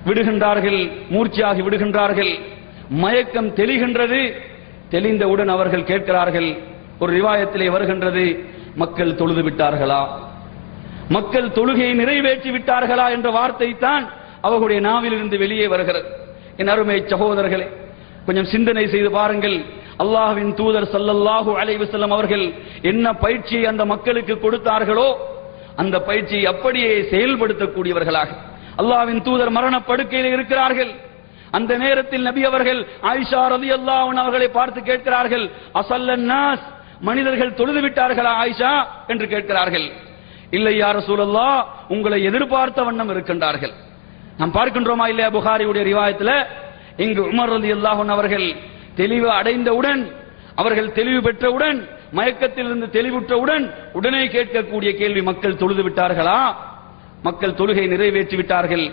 விடுகின்றார்கள், மூர்ச்சியாகி விடுகின்றார்கள். மயக்கம் தெளிகின்றது. தெளிந்தவுடன் அவர்கள் கேட்கிறார்கள், ஒரு ரிவாயத்திலே வருகின்றது, மக்கள் தொழுது விட்டார்களா, மக்கள் தொழுகையை நிறைவேற்றி விட்டார்களா என்ற வார்த்தை தான் அவர்களுடைய நாவிலிருந்து வெளியே வருகிறது. என் அருமை சகோதரர்களே, கொஞ்சம் சிந்தனை செய்து பாருங்கள். அல்லாஹ்வின் தூதர் ஸல்லல்லாஹு அலைஹி வஸல்லம் அவர்கள் என்ன பயிற்சியை அந்த மக்களுக்கு கொடுத்தார்களோ அந்த பயிற்சியை அப்படியே செயல்படுத்தக்கூடியவர்களாக அல்லாஹ்வின் தூதர் மரண படுக்கையில் இருக்கிறார்கள். அந்த நேரத்தில் நபி அவர்கள் ஆயிஷா ரலியல்லாஹு அன்ஹா அவர்களை பார்த்து கேட்கிறார்கள், அஸல்லன் நாஸ், மனிதர்கள் தொழுது விட்டார்களா ஆயிஷா என்று கேட்கிறார்கள். இல்லை யா ரசூலல்லாஹ், உங்களை எதிர்பார்த்த வண்ணம் இருக்கின்றார்கள். நாம் பார்க்கின்றோமா இல்லையா புகாரியுடைய ரிவாயத்தில்? இங்கு உமர் ரலியல்லாஹு அன்ஹு அவர்கள் தெளிவு அடைந்தவுடன், அவர்கள் தெளிவு பெற்றவுடன், மயக்கத்திலிருந்து தெளிவுற்றவுடன் உடனே கேட்கக்கூடிய கேள்வி, மக்கள் தொழுது விட்டார்களா, மக்கள் தொழுகை நிறைவேற்றி விட்டார்கள்.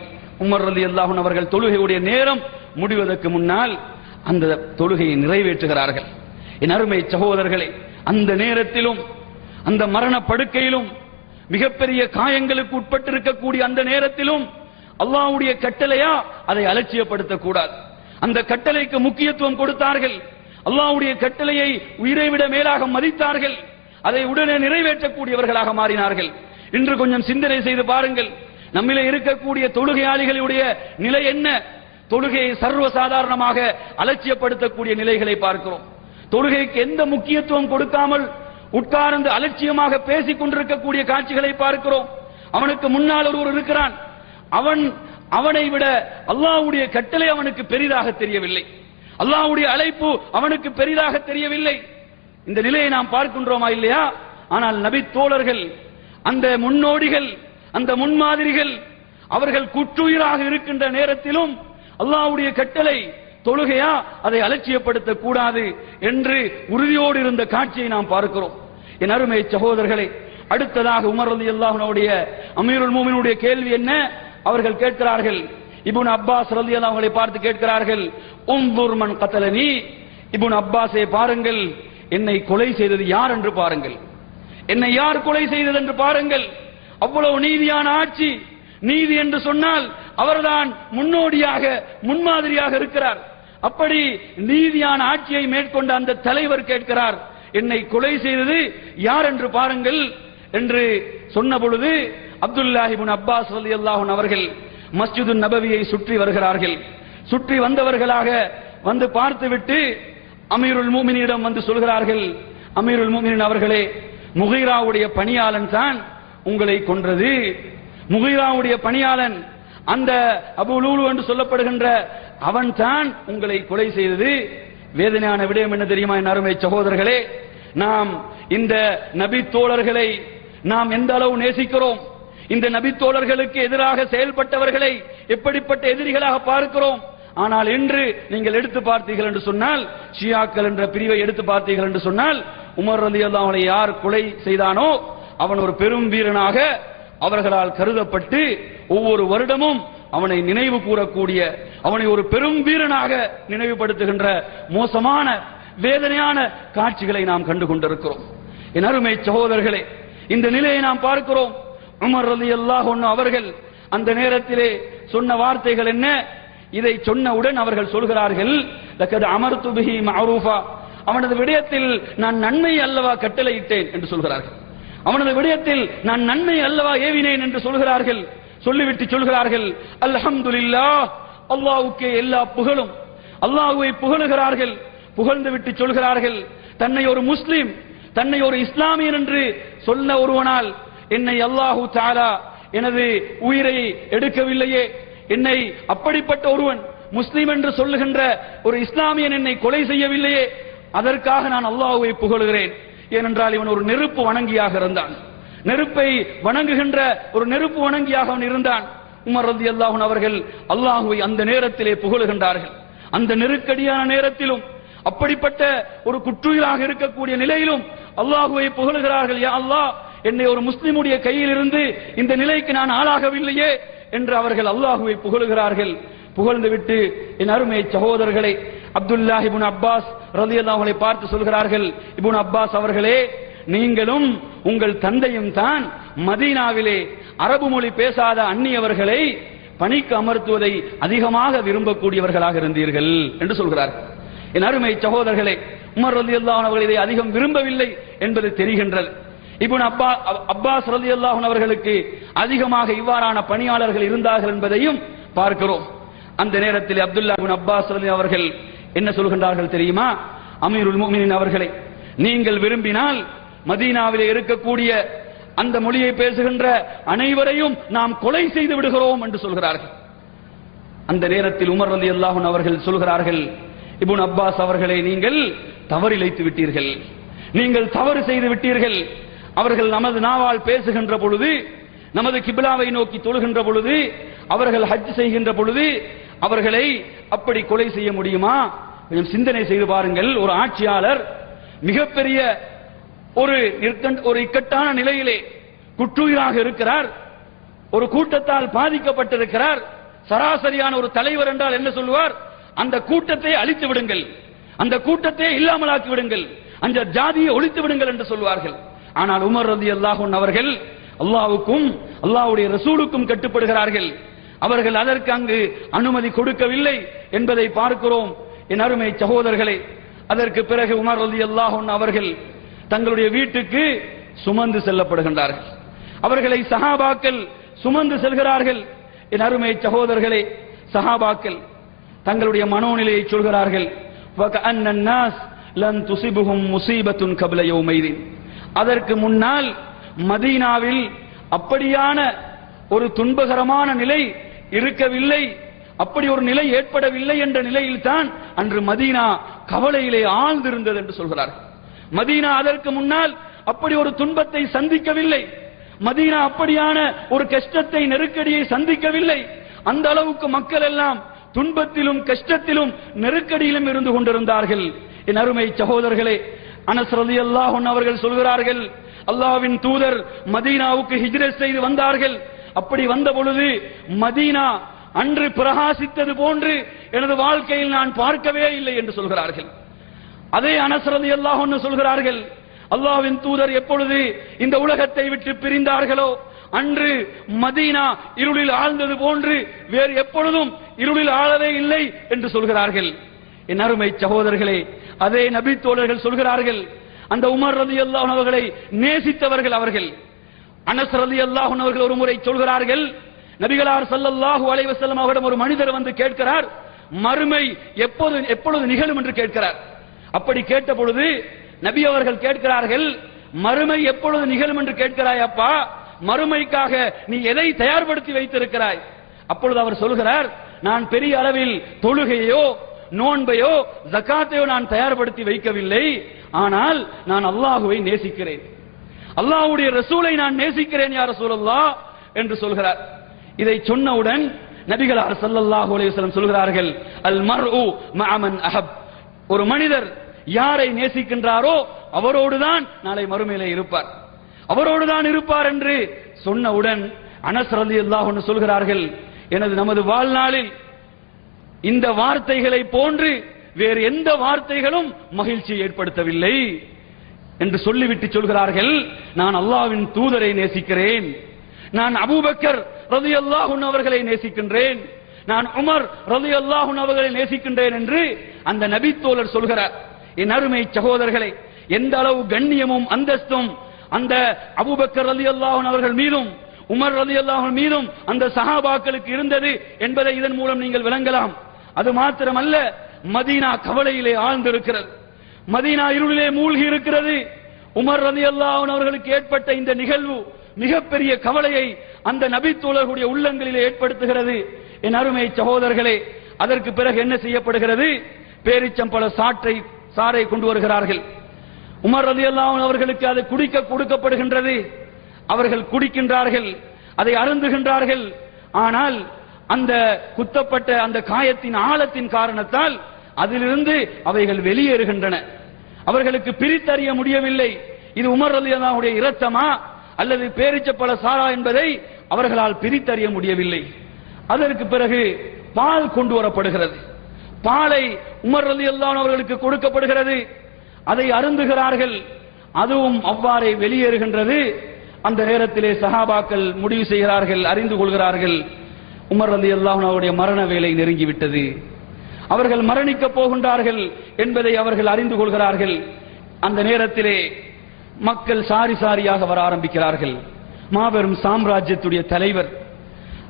உமர் ரலியல்லாஹு அன்ஹு அவர்கள் தொழுகையுடைய நேரம் முடிவதற்கு முன்னால் அந்த தொழுகையை நிறைவேற்றுகிறார்கள். என் அருமை சகோதரர்களே, அந்த நேரத்திலும் அந்த மரண படுக்கையிலும் மிகப்பெரிய காயங்களுக்கு உட்பட்டிருக்கக்கூடிய அந்த நேரத்திலும் அல்லாஹ்வுடைய கட்டளையா அதை அலட்சியப்படுத்தக் கூடாது. அந்த கட்டளைக்கு முக்கியத்துவம் கொடுத்தார்கள். அல்லாஹ்வுடைய கட்டளையை உயிரை விட மேலாக மதித்தார்கள். அதை உடனே நிறைவேற்றக்கூடியவர்களாக மாறினார்கள். இன்று கொஞ்சம் சிந்தனை செய்து பாருங்கள், நம்மிலே இருக்கக்கூடிய தொழுகையாளிகளுடைய நிலை என்ன? தொழுகையை சர்வசாதாரணமாக அலட்சியப்படுத்தக்கூடிய நிலைகளை பார்க்கிறோம். தொழுகைக்கு எந்த முக்கியத்துவம் கொடுக்காமல் உட்கார்ந்து அலட்சியமாக பேசிக் கொண்டிருக்கக்கூடிய காட்சிகளை பார்க்கிறோம். அவனுக்கு முன்னால் ஒருவர் இருக்கிறான், அவனை விட அல்லாஹ்வுடைய கட்டளை அவனுக்கு பெரிதாக தெரியவில்லை, அல்லாஹ்வுடைய அழைப்பு அவனுக்கு பெரிதாக தெரியவில்லை. இந்த நிலையை நாம் பார்க்கின்றோமா இல்லையா? ஆனால் நபி தோழர்கள், அந்த முன்னோடிகள், அந்த முன்மாதிரிகள், அவர்கள் குற்றுயிராக இருக்கின்ற நேரத்திலும் அல்லாஹ்வுடைய கட்டளை தொழுகையா, அதை அலட்சியப்படுத்தக் கூடாது என்று உறுதியோடு இருந்த காட்சியை நாம் பார்க்கிறோம். என் அருமை சகோதரர்களே, அடுத்ததாக உமர் ரலியல்லாஹு அன்ஹுடைய அமீருல் மூமினுடைய கேள்வி என்ன? அவர்கள் கேட்கிறார்கள், இப்னு அப்பாஸ் ரலியல்லாஹு அன்ஹுவை பார்த்து கேட்கிறார்கள், உன்துர் மன் கதலனி, இப்னு அப்பாஸே பாருங்கள், என்னை கொலை செய்தது யார் என்று பாருங்கள், என்னை யார் கொலை செய்தது என்று பாருங்கள். அவ்வளவு நீதியான ஆட்சி. நீதி என்று சொன்னால் அவர்தான் முன்னோடியாக முன்மாதிரியாக இருக்கிறார். அப்படி நீதியான ஆட்சியை மேற்கொண்ட அந்த தலைவர் கேட்கிறார், என்னை கொலை செய்தது யார் என்று பாருங்கள் என்று சொன்ன பொழுது அப்துல்லாஹ் இப்னு அப்பாஸ் ரலியல்லாஹு அன்ஹு அவர்கள் மஸ்ஜிது நபவியை சுற்றி வருகிறார்கள். சுற்றி வந்தவர்களாக வந்து பார்த்துவிட்டு அமீருல் மூமினிடம் வந்து சொல்கிறார்கள், அமீருல் மூமினின் அவர்களே, முகீராவுடைய பணியாளன் தான் உங்களை கொன்றது. முகீராவுடைய பணியாளன், அந்த அபூ லூலு என்று சொல்லப்படுகின்ற அவன் தான் உங்களை கொலை செய்தது. வேதனையான விடயம் என்ன தெரியுமா என் அருமை சகோதரர்களே? நாம் இந்த நபி தோழர்களை நாம் எந்த அளவு நேசிக்கிறோம், இந்த நபி தோழர்களுக்கு எதிராக செயல்பட்டவர்களை எப்படிப்பட்ட எதிரிகளாக பார்க்கிறோம். ஆனால் இன்று நீங்கள் எடுத்து பார்த்தீர்கள் என்று சொன்னால், ஷியாக்கள் என்ற பிரிவை எடுத்து பார்த்தீர்கள் என்று சொன்னால், உமர் ரலியல்லாஹு அன்ஹு யார் கொலை செய்தானோ அவன் ஒரு பெரும் வீரனாக அவர்களால் கருதப்பட்டு ஒவ்வொரு வருடமும் அவனை நினைவு கூறக்கூடிய, அவனை ஒரு பெரும் வீரனாக நினைவுபடுத்துகின்ற மோசமான வேதனையான காட்சிகளை நாம் கண்டு கொண்டிருக்கிறோம். என் அருமை சகோதரர்களே, இந்த நிலையை நாம் பார்க்கிறோம். உமர் ரலியல்லாஹு அன்ஹு அவர்கள் அந்த நேரத்திலே சொன்ன வார்த்தைகள் என்ன? இதை சொன்னவுடன் அவர்கள் சொல்கிறார்கள், லக்கத் அமர்து பிஹி மஅரூஃபா, அவனது விடயத்தில் நான் நன்மை அல்லவா கட்டளையிட்டேன் என்று சொல்கிறார்கள். அவனது விடயத்தில் நான் நன்மை அல்லவா ஏவினேன் என்று சொல்கிறார்கள். சொல்லிவிட்டு சொல்கிறார்கள், அல்ஹம்துலில்லாஹ், அல்லாஹ்வுக்கே எல்லா புகழும். அல்லாஹ்வை புகழுகிறார்கள். புகழ்ந்து விட்டு சொல்கிறார்கள், தன்னை ஒரு முஸ்லிம், தன்னை ஒரு இஸ்லாமியன் என்று சொன்ன ஒருவனால் என்னை அல்லாஹு தஆலா எனது உயிரை எடுக்கவில்லையே, என்னை அப்படிப்பட்ட ஒருவன் முஸ்லிம் என்று சொல்லுகின்ற ஒரு இஸ்லாமியன் என்னை கொலை செய்யவில்லையே, அதற்காக நான் அல்லாஹ்வை புகழுகிறேன். ஏனென்றால் இவன் ஒரு நெருப்பு வணங்கியாக இருந்தான், நெருப்பை வணங்குகின்ற ஒரு நெருப்பு வணங்கியாக அவன் இருந்தான். உமர் ரலியல்லாஹு அன்ஹு அவர்கள் அல்லாஹ்வை அந்த நேரத்திலே புகழுகின்றார்கள். அந்த நெருக்கடியான நேரத்திலும், அப்படிப்பட்ட ஒரு குற்றுயிராக இருக்கக்கூடிய நிலையிலும் அல்லாஹ்வை புகழுகிறார்கள். யா அல்லாஹ், என்னை ஒரு முஸ்லிமுடைய கையில் இருந்து இந்த நிலைக்கு நான் ஆளாகவில்லையே என்று அவர்கள் அல்லாஹ்வை புகழுகிறார்கள். புகழ்ந்துவிட்டு என் அருமை சகோதரர்களை, அப்துல்லாஹ் இப்னு அப்பாஸ் ரலியல்லாஹு அன்ஹு பார்த்து சொல்கிறார்கள், இப்னு அப்பாஸ் அவர்களே, நீங்களும் உங்கள் தந்தையும் தான் மதீனாவிலே அரபு மொழி பேசாத அந்நியவர்களை பணிக்கு அமர்த்துவதை அதிகமாக விரும்பக்கூடியவர்களாக இருந்தீர்கள் என்று சொல்கிறார்கள். என் அருமை சகோதரர்களே, உமர் ரலியல்லாஹு அன்ஹு அவர்கள் இதை அதிகம் விரும்பவில்லை என்பது தெரிகின்றது. இப்னு அப்பாஸ் ரலியல்லாஹு அன்ஹு அவர்களுக்கு அதிகமாக இவ்வாறான பணியாளர்கள் இருந்தார்கள் என்பதையும் பார்க்கிறோம். அந்த நேரத்தில் அப்துல்லாஹ் இப்னு அப்பாஸ் ரலியல்லாஹு அவர்கள் என்ன சொல்கின்றார்கள் தெரியுமா? அமீருல் முஃமினீன் அவர்களே, நீங்கள் விரும்பினால் மதீனாவிலே இருக்கக்கூடிய அந்த மொழியை பேசுகின்ற அனைவரையும் நாம் கொலை செய்து விடுகிறோம் என்று சொல்கிறார்கள். அந்த நேரத்தில் உமர் ரலியல்லாஹு அன்ஹு அவர்கள் சொல்கிறார்கள், இப்னு அப்பாஸ் அவர்களே, நீங்கள் தவறிழைத்து விட்டீர்கள், நீங்கள் தவறு செய்து விட்டீர்கள். அவர்கள் நமது நாவால் பேசுகின்ற பொழுது, நமது கிப்லாவை நோக்கி தொழுகின்ற பொழுது, அவர்கள் ஹஜ் செய்கின்ற பொழுது அவர்களை அப்படி கொலை செய்ய முடியுமா? கொஞ்சம் சிந்தனை செய்து பாருங்கள். ஒரு ஆட்சியாளர் மிகப்பெரிய ஒரு இக்கட்டான நிலையிலே குற்றுயிராக இருக்கிறார், ஒரு கூட்டத்தால் பாதிக்கப்பட்டிருக்கிறார். சராசரியான ஒரு தலைவர் என்றால் என்ன சொல்லுவார்? அந்த கூட்டத்தை அழித்து விடுங்கள், அந்த கூட்டத்தை இல்லாமலாக்கி விடுங்கள், அந்த ஜாதியை ஒழித்து விடுங்கள் என்று சொல்வார்கள். ஆனால் உமர் ரலியல்லாஹு அன்ஹு அவர்கள் அல்லாஹ்வுக்கும் அல்லாஹ்வுடைய ரசூலுக்கும் கட்டுப்படுகிறார்கள். அவர்கள் அதற்கு அங்கு அனுமதி கொடுக்கவில்லை என்பதை பார்க்கிறோம். என் அருமை சகோதரர்களே, அதற்கு பிறகு உமர் ரலியல்லாஹு அன்ஹு அவர்கள் தங்களுடைய வீட்டுக்கு சுமந்து செல்லப்படுகின்றார்கள். அவர்களை சஹாபாக்கள் சுமந்து செல்கிறார்கள். என் அருமை சகோதரர்களே, சஹாபாக்கள் தங்களுடைய மனோநிலையை சொல்கிறார்கள். وَكَأَنَّ النَّاسَ لَن تُصِبْهُمْ مُصِيبَةٌ قَبْلَ يَوْمَئِذٍ. அதற்கு முன்னால் மதீனாவில் அப்படியான ஒரு துன்பகரமான நிலை இருக்கவில்லை, அப்படி ஒரு நிலை ஏற்படவில்லை என்ற நிலையில் தான் அன்று மதீனா கவலையிலே ஆழ்ந்திருந்தது என்று சொல்கிறார்கள். மதீனா அதற்கு முன்னால் அப்படி ஒரு துன்பத்தை சந்திக்கவில்லை, மதீனா அப்படியான ஒரு கஷ்டத்தை நெருக்கடியை சந்திக்கவில்லை. அந்த அளவுக்கு மக்கள் எல்லாம் துன்பத்திலும் கஷ்டத்திலும் நெருக்கடியிலும் இருந்து கொண்டிருந்தார்கள். என் அருமை சகோதரர்களே, அனஸ் ரலியல்லாஹு அன்ஹு அவர்கள் சொல்கிறார்கள், அல்லாஹ்வின் தூதர் மதீனாவுக்கு ஹிஜ்ரத் செய்து வந்தார்கள். அப்படி வந்த பொழுது மதீனா அன்று பிரகாசித்தது போன்று எனது வாழ்க்கையில் நான் பார்க்கவே இல்லை என்று சொல்கிறார்கள். அதே அனஸ் ரலியல்லாஹு அன்ஹு சொல்கிறார்கள், அல்லாஹ்வின் தூதர் எப்பொழுது இந்த உலகத்தை விட்டு பிரிந்தார்களோ அன்று மதீனா இருளில் ஆழ்ந்தது போன்று வேறு எப்பொழுதும் இருளில் ஆழவே இல்லை என்று சொல்கிறார்கள். என் அருமை சகோதரர்களே, அதே நபி தோழர்கள் சொல்கிறார்கள், அந்த உமர் ரலியல்லாஹு அன்ஹு அவர்களை நேசித்தவர்கள் அவர்கள். அனஸ் ரலியல்லாஹு அன்ஹு அவர்கள் ஒரு முறை சொல்கிறார்கள், நபிகளார் ஸல்லல்லாஹு அலைஹி வஸல்லம் அவரிடம் ஒரு மனிதர் வந்து கேட்கிறார், மறுமை எப்பொழுது நிகழும் என்று கேட்கிறார். அப்படி கேட்ட பொழுது நபி அவர்கள் கேட்கிறார்கள், மறுமை எப்பொழுது நிகழும் என்று கேட்கிறாய் அப்பா, மறுமைக்காக நீ எதை தயார்படுத்தி வைத்திருக்கிறாய்? அப்பொழுது அவர் சொல்கிறார், நான் பெரிய அளவில் தொழுகையோ நோன்பையோ ஜகாத்தையோ நான் தயார்படுத்தி வைக்கவில்லை, ஆனால் நான் அல்லாஹுவை நேசிக்கிறேன், அல்லாஹ்வுடைய ரசூலை நான் நேசிக்கிறேன் யா ரசூலல்லாஹ் என்று சொல்கிறார். இதை சொன்னவுடன் நபிகளார் ஸல்லல்லாஹு அலைஹி வஸல்லம் சொல்கிறார்கள், அல் மர்உ மஅ மன் அஹப். ஒரு மனிதர் யாரை நேசிக்கின்றாரோ அவரோடுதான் நாளை மறுமையிலே இருப்பார், அவரோடுதான் இருப்பார் என்று சொன்னவுடன் அனஸ் ரலியல்லாஹு அன்ஹு சொல்கிறார்கள், நமது வாழ்நாளில் இந்த வார்த்தைகளை போன்று வேறு எந்த வார்த்தைகளும் மகிழ்ச்சியை ஏற்படுத்தவில்லை என்று சொல்லிவிட்டு சொல்கிறார்கள், நான் அல்லாஹ்வின் தூதரை நேசிக்கிறேன், நான் அபூபக்கர் ரலியல்லாஹு அன்ஹு அவர்களை நேசிக்கின்றேன், நான் உமர் ரலியல்லாஹு அன்ஹு அவர்களை நேசிக்கின்றேன் என்று அந்த நபி தோழர் சொல்கிறார். என் அருமை சகோதரர்களே, எந்த அளவு கண்ணியமும் அந்தஸ்தும் அந்த அபூபக்கர் ரலியல்லாஹு அன்ஹு அவர்கள் மீதும் உமர் ரலியல்லாஹு அன்ஹு மீதும் அந்த சஹாபாக்களுக்கு இருந்தது என்பதை இதன் மூலம் நீங்கள் விளங்கலாம். அது மாத்திரமல்ல, மதீனா கவலையிலே ஆழ்ந்திருக்கிறது, மதீனா இருளிலே மூழ்கி இருக்கிறது. உமர் ரலியல்லாஹு அன்ஹு அவர்களுக்கு ஏற்பட்ட இந்த நிகழ்வு மிகப்பெரிய கவலையை அந்த நபித்தோழர்களுடைய உள்ளங்களிலே ஏற்படுத்துகிறது. என் அருமை சகோதரர்களே, அதற்கு பிறகு என்ன செய்யப்படுகிறது? பேரிச்சம்பழ சாறை கொண்டு வருகிறார்கள். உமர் ரலியல்லாஹு அன்ஹு அவர்களுக்கு அது குடிக்க கொடுக்கப்படுகின்றது. அவர்கள் குடிக்கின்றார்கள், அதை அருந்துகின்றார்கள். ஆனால் அந்த குத்தப்பட்ட அந்த காயத்தின் ஆழத்தின் காரணத்தால் அதிலிருந்து அவைகள் வெளியேறுகின்றன. அவர்களுக்கு பிரித்தறிய முடியவில்லை, இது உமர் ரலியல்லாஹு அன்ஹுடைய இரத்தமா அல்லது பேரிச்சப்பழ சாரா என்பதை அவர்களால் பிரித்தறிய முடியவில்லை. அதற்கு பிறகு பால் கொண்டு வரப்படுகிறது. பாலை உமர் ரலியல்லாஹு அன்ஹு அவர்களுக்கு கொடுக்கப்படுகிறது. அதை அருந்துகிறார்கள், அதுவும் அவ்வாறே வெளியேறுகின்றது. அந்த நேரத்திலே சஹாபாக்கள் முடிவு செய்கிறார்கள், அறிந்து கொள்கிறார்கள், உமர் ரலியல்லாஹு அன்ஹு அவருடைய மரண வேளை நெருங்கிவிட்டது, அவர்கள் மரணிக்க போகின்றார்கள் என்பதை அவர்கள் அறிந்து கொள்கிறார்கள். அந்த நேரத்திலே மக்கள் சாரி சாரியாக வர ஆரம்பிக்கிறார்கள். மாபெரும் சாம்ராஜ்யத்துடைய தலைவர்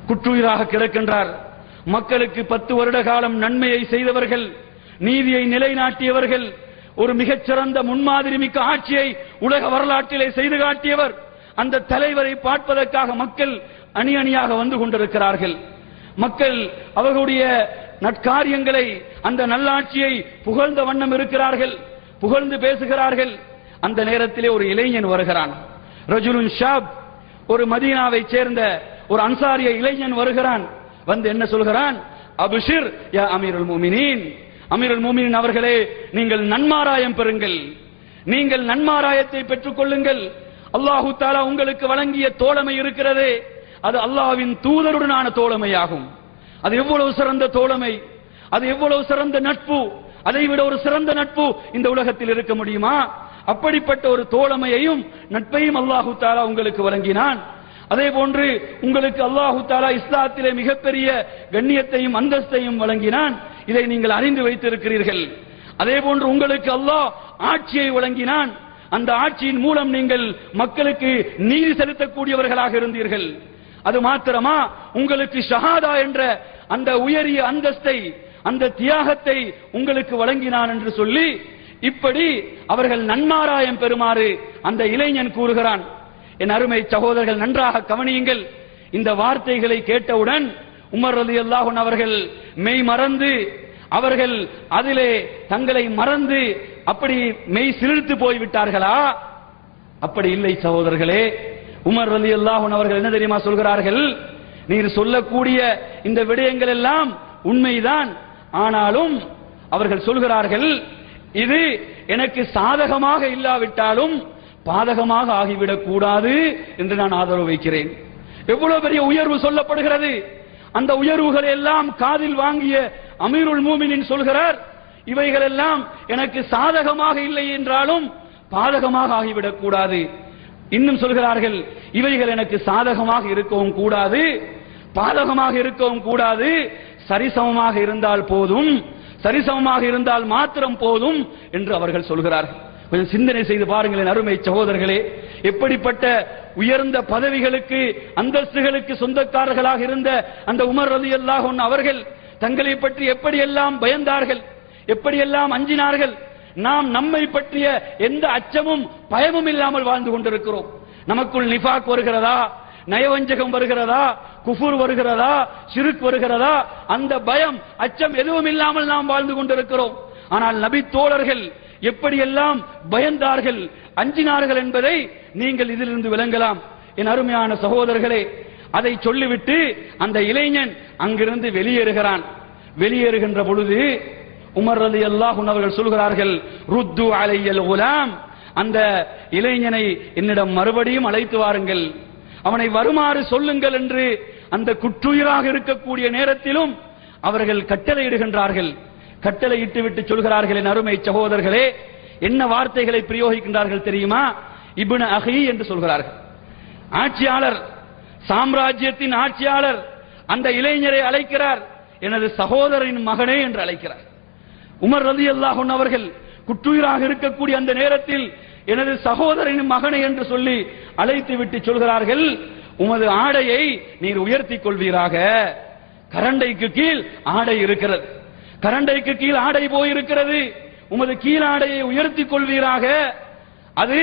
குற்றுயிராக கிடக்கின்றார். மக்களுக்கு 10 வருட காலம் நன்மையை செய்தவர்கள், நீதியை நிலைநாட்டியவர்கள், ஒரு மிகச்சிறந்த முன்மாதிரி மிக்க ஆட்சியை உலக வரலாற்றிலே செய்து காட்டியவர். அந்த தலைவரை பார்ப்பதற்காக மக்கள் அணி அணியாக வந்து கொண்டிருக்கிறார்கள். மக்கள் அவர்களுடைய நற்காரியங்களை, அந்த நல்லாட்சியை புகழ்ந்த வண்ணம் இருக்கிறார்கள், புகழ்ந்து பேசுகிறார்கள். அந்த நேரத்திலே ஒரு இளைஞன் வருகிறான். ரஜுலுன் ஷாப், ஒரு மதீனாவை சேர்ந்த ஒரு அன்சாரிய இளைஞன் வருகிறான். வந்து என்ன சொல்கிறான்? அபுஷிர் யா அமீருல் முஃமினீன், அமீருல் முஃமினீன் அவர்களே, நீங்கள் நன்மாராயம் பெறுங்கள், நீங்கள் நன்மாராயத்தை பெற்றுக் கொள்ளுங்கள். அல்லாஹு தஆலா உங்களுக்கு வழங்கிய தோழமை இருக்கிறது, அது அல்லாஹ்வின் தூதருடனான தோழமையாகும். அது எவ்வளவு சிறந்த தோழமை, அது எவ்வளவு சிறந்த நட்பு, அதை விட ஒரு சிறந்த நட்பு இந்த உலகத்தில் இருக்க முடியுமா? அப்படிப்பட்ட ஒரு தோழமையையும் நட்பையும் அல்லாஹு தஆலா உங்களுக்கு வழங்கினான். அதே போன்று உங்களுக்கு அல்லாஹு தஆலா இஸ்லாத்திலே மிகப்பெரிய கண்ணியத்தையும் அந்தஸ்தையும் வழங்கினான். இதை நீங்கள் அறிந்து வைத்திருக்கிறீர்கள். அதே போன்று உங்களுக்கு அல்லாஹ் ஆட்சியை வழங்கினான். அந்த ஆட்சியின் மூலம் நீங்கள் மக்களுக்கு நீதி செலுத்தக்கூடியவர்களாக இருந்தீர்கள். அது மாத்திரமா, உங்களுக்கு ஷஹாதா என்ற அந்த உயரிய அந்தஸ்தை, அந்த தியாகத்தை உங்களுக்கு வழங்கினான் என்று சொல்லி, இப்படி அவர்கள் நன்மாராயம் பெறுமாறு அந்த இளைஞன் கூறுகிறான். என் அருமை சகோதரர்கள், நன்றாக கவனியுங்கள். இந்த வார்த்தைகளை கேட்டவுடன் உமர் ரலியல்லாஹு அன்ஹு அவர்கள் மெய் மறந்து, அவர்கள் அதிலே தங்களை மறந்து அப்படி மெய் சிலிர்த்து போய்விட்டார்களா? அப்படி இல்லை சகோதரர்களே. உமர் ரலியல்லாஹு அன்ஹு அவர்கள் என்ன தெரியுமா சொல்கிறார்கள்? நீர் சொல்லக்கூடிய இந்த விடயங்கள் எல்லாம் உண்மைதான், ஆனாலும் அவர்கள் சொல்கிறார்கள், இது எனக்கு சாதகமாக இல்லாவிட்டாலும் பாதகமாக ஆகிவிடக் கூடாது என்று நான் ஆதரவு வைக்கிறேன். எவ்வளவு பெரிய உயர்வு சொல்லப்படுகிறது. அந்த உயர்வுகளை எல்லாம் காதில் வாங்கிய அமீருல் முஃமினீன் சொல்கிறார், இவைகள் எல்லாம் எனக்கு சாதகமாக இல்லை என்றாலும் பாதகமாக ஆகிவிடக் கூடாது. இன்னும் சொல்கிறார்கள், இவைகள் எனக்கு சாதகமாக இருக்கவும் கூடாது, பாதகமாக இருக்கவும் கூடாது, சரிசமமாக இருந்தால் போதும், சரிசமமாக இருந்தால் மாத்திரம் போதும் என்று அவர்கள் சொல்கிறார்கள். கொஞ்சம் சிந்தனை செய்து பாருங்கள் அருமை சகோதரர்களே. எப்படிப்பட்ட உயர்ந்த பதவிகளுக்கு, அந்தஸ்துகளுக்கு சொந்தக்காரர்களாக இருந்த அந்த உமர் ரலியல்லாஹு அன்ஹு அவர்கள் தங்களை பற்றி எப்படியெல்லாம் பயந்தார்கள், எப்படியெல்லாம் அஞ்சினார்கள். நாம் நம்மை பற்றிய எந்த அச்சமும் பயமும் இல்லாமல் வாழ்ந்து கொண்டிருக்கிறோம். நமக்குள் நிஃபாக் வருகிறதா, நயவஞ்சகம் வருகிறதா, குஃபுர் வருகிறதா, ஷிர்க் வருகிறதா, அந்த பயம் அச்சம் எதுவும் இல்லாமல் நாம் வாழ்ந்து கொண்டிருக்கிறோம். ஆனால் நபி தோழர்கள் எப்படியெல்லாம் பயந்தார்கள், அஞ்சினார்கள் என்பதை நீங்கள் இதிலிருந்து விளங்கலாம். என் அருமையான சகோதரர்களே, அதை சொல்லிவிட்டு அந்த இளைஞன் அங்கிருந்து வெளியேறுகிறான். வெளியேறுகின்ற பொழுது உமர் ரலியல்லாஹு அன்ஹு அவர்கள் சொல்கிறார்கள், ருத்து அலையல் குலாம், அந்த இளைஞனை என்னிடம் மறுபடியும் அழைத்து வாருங்கள், அவனை வருமாறு சொல்லுங்கள் என்று அந்த குற்றுயிராக இருக்கக்கூடிய நேரத்திலும் அவர்கள் கட்டளையிடுகின்றார்கள். கட்டளையிட்டு விட்டு சொல்கிறார்கள், என் அருமை சகோதரர்களே, என்ன வார்த்தைகளை பிரயோகிக்கின்றார்கள் தெரியுமா? இப்னு அஹி என்று சொல்கிறார்கள். ஆட்சியாளர், சாம்ராஜ்யத்தின் ஆட்சியாளர் அந்த இளைஞரை அழைக்கிறார், எனது சகோதரின் மகனே என்று அழைக்கிறார். உமர் ரலியல்லாஹு அன்ஹு அவர்கள் குற்றுயிராக இருக்கக்கூடிய அந்த நேரத்தில் எனது சகோதரின் மகனை என்று சொல்லி அழைத்து விட்டு சொல்கிறார்கள், உமது ஆடையை நீர் உயர்த்திக் கொள்வீராக. கரண்டைக்கு கீழ் ஆடை இருக்கிறது, கரண்டைக்கு கீழ் ஆடை போயிருக்கிறது. உமது கீழ் ஆடையை உயர்த்திக் கொள்வீராக. அது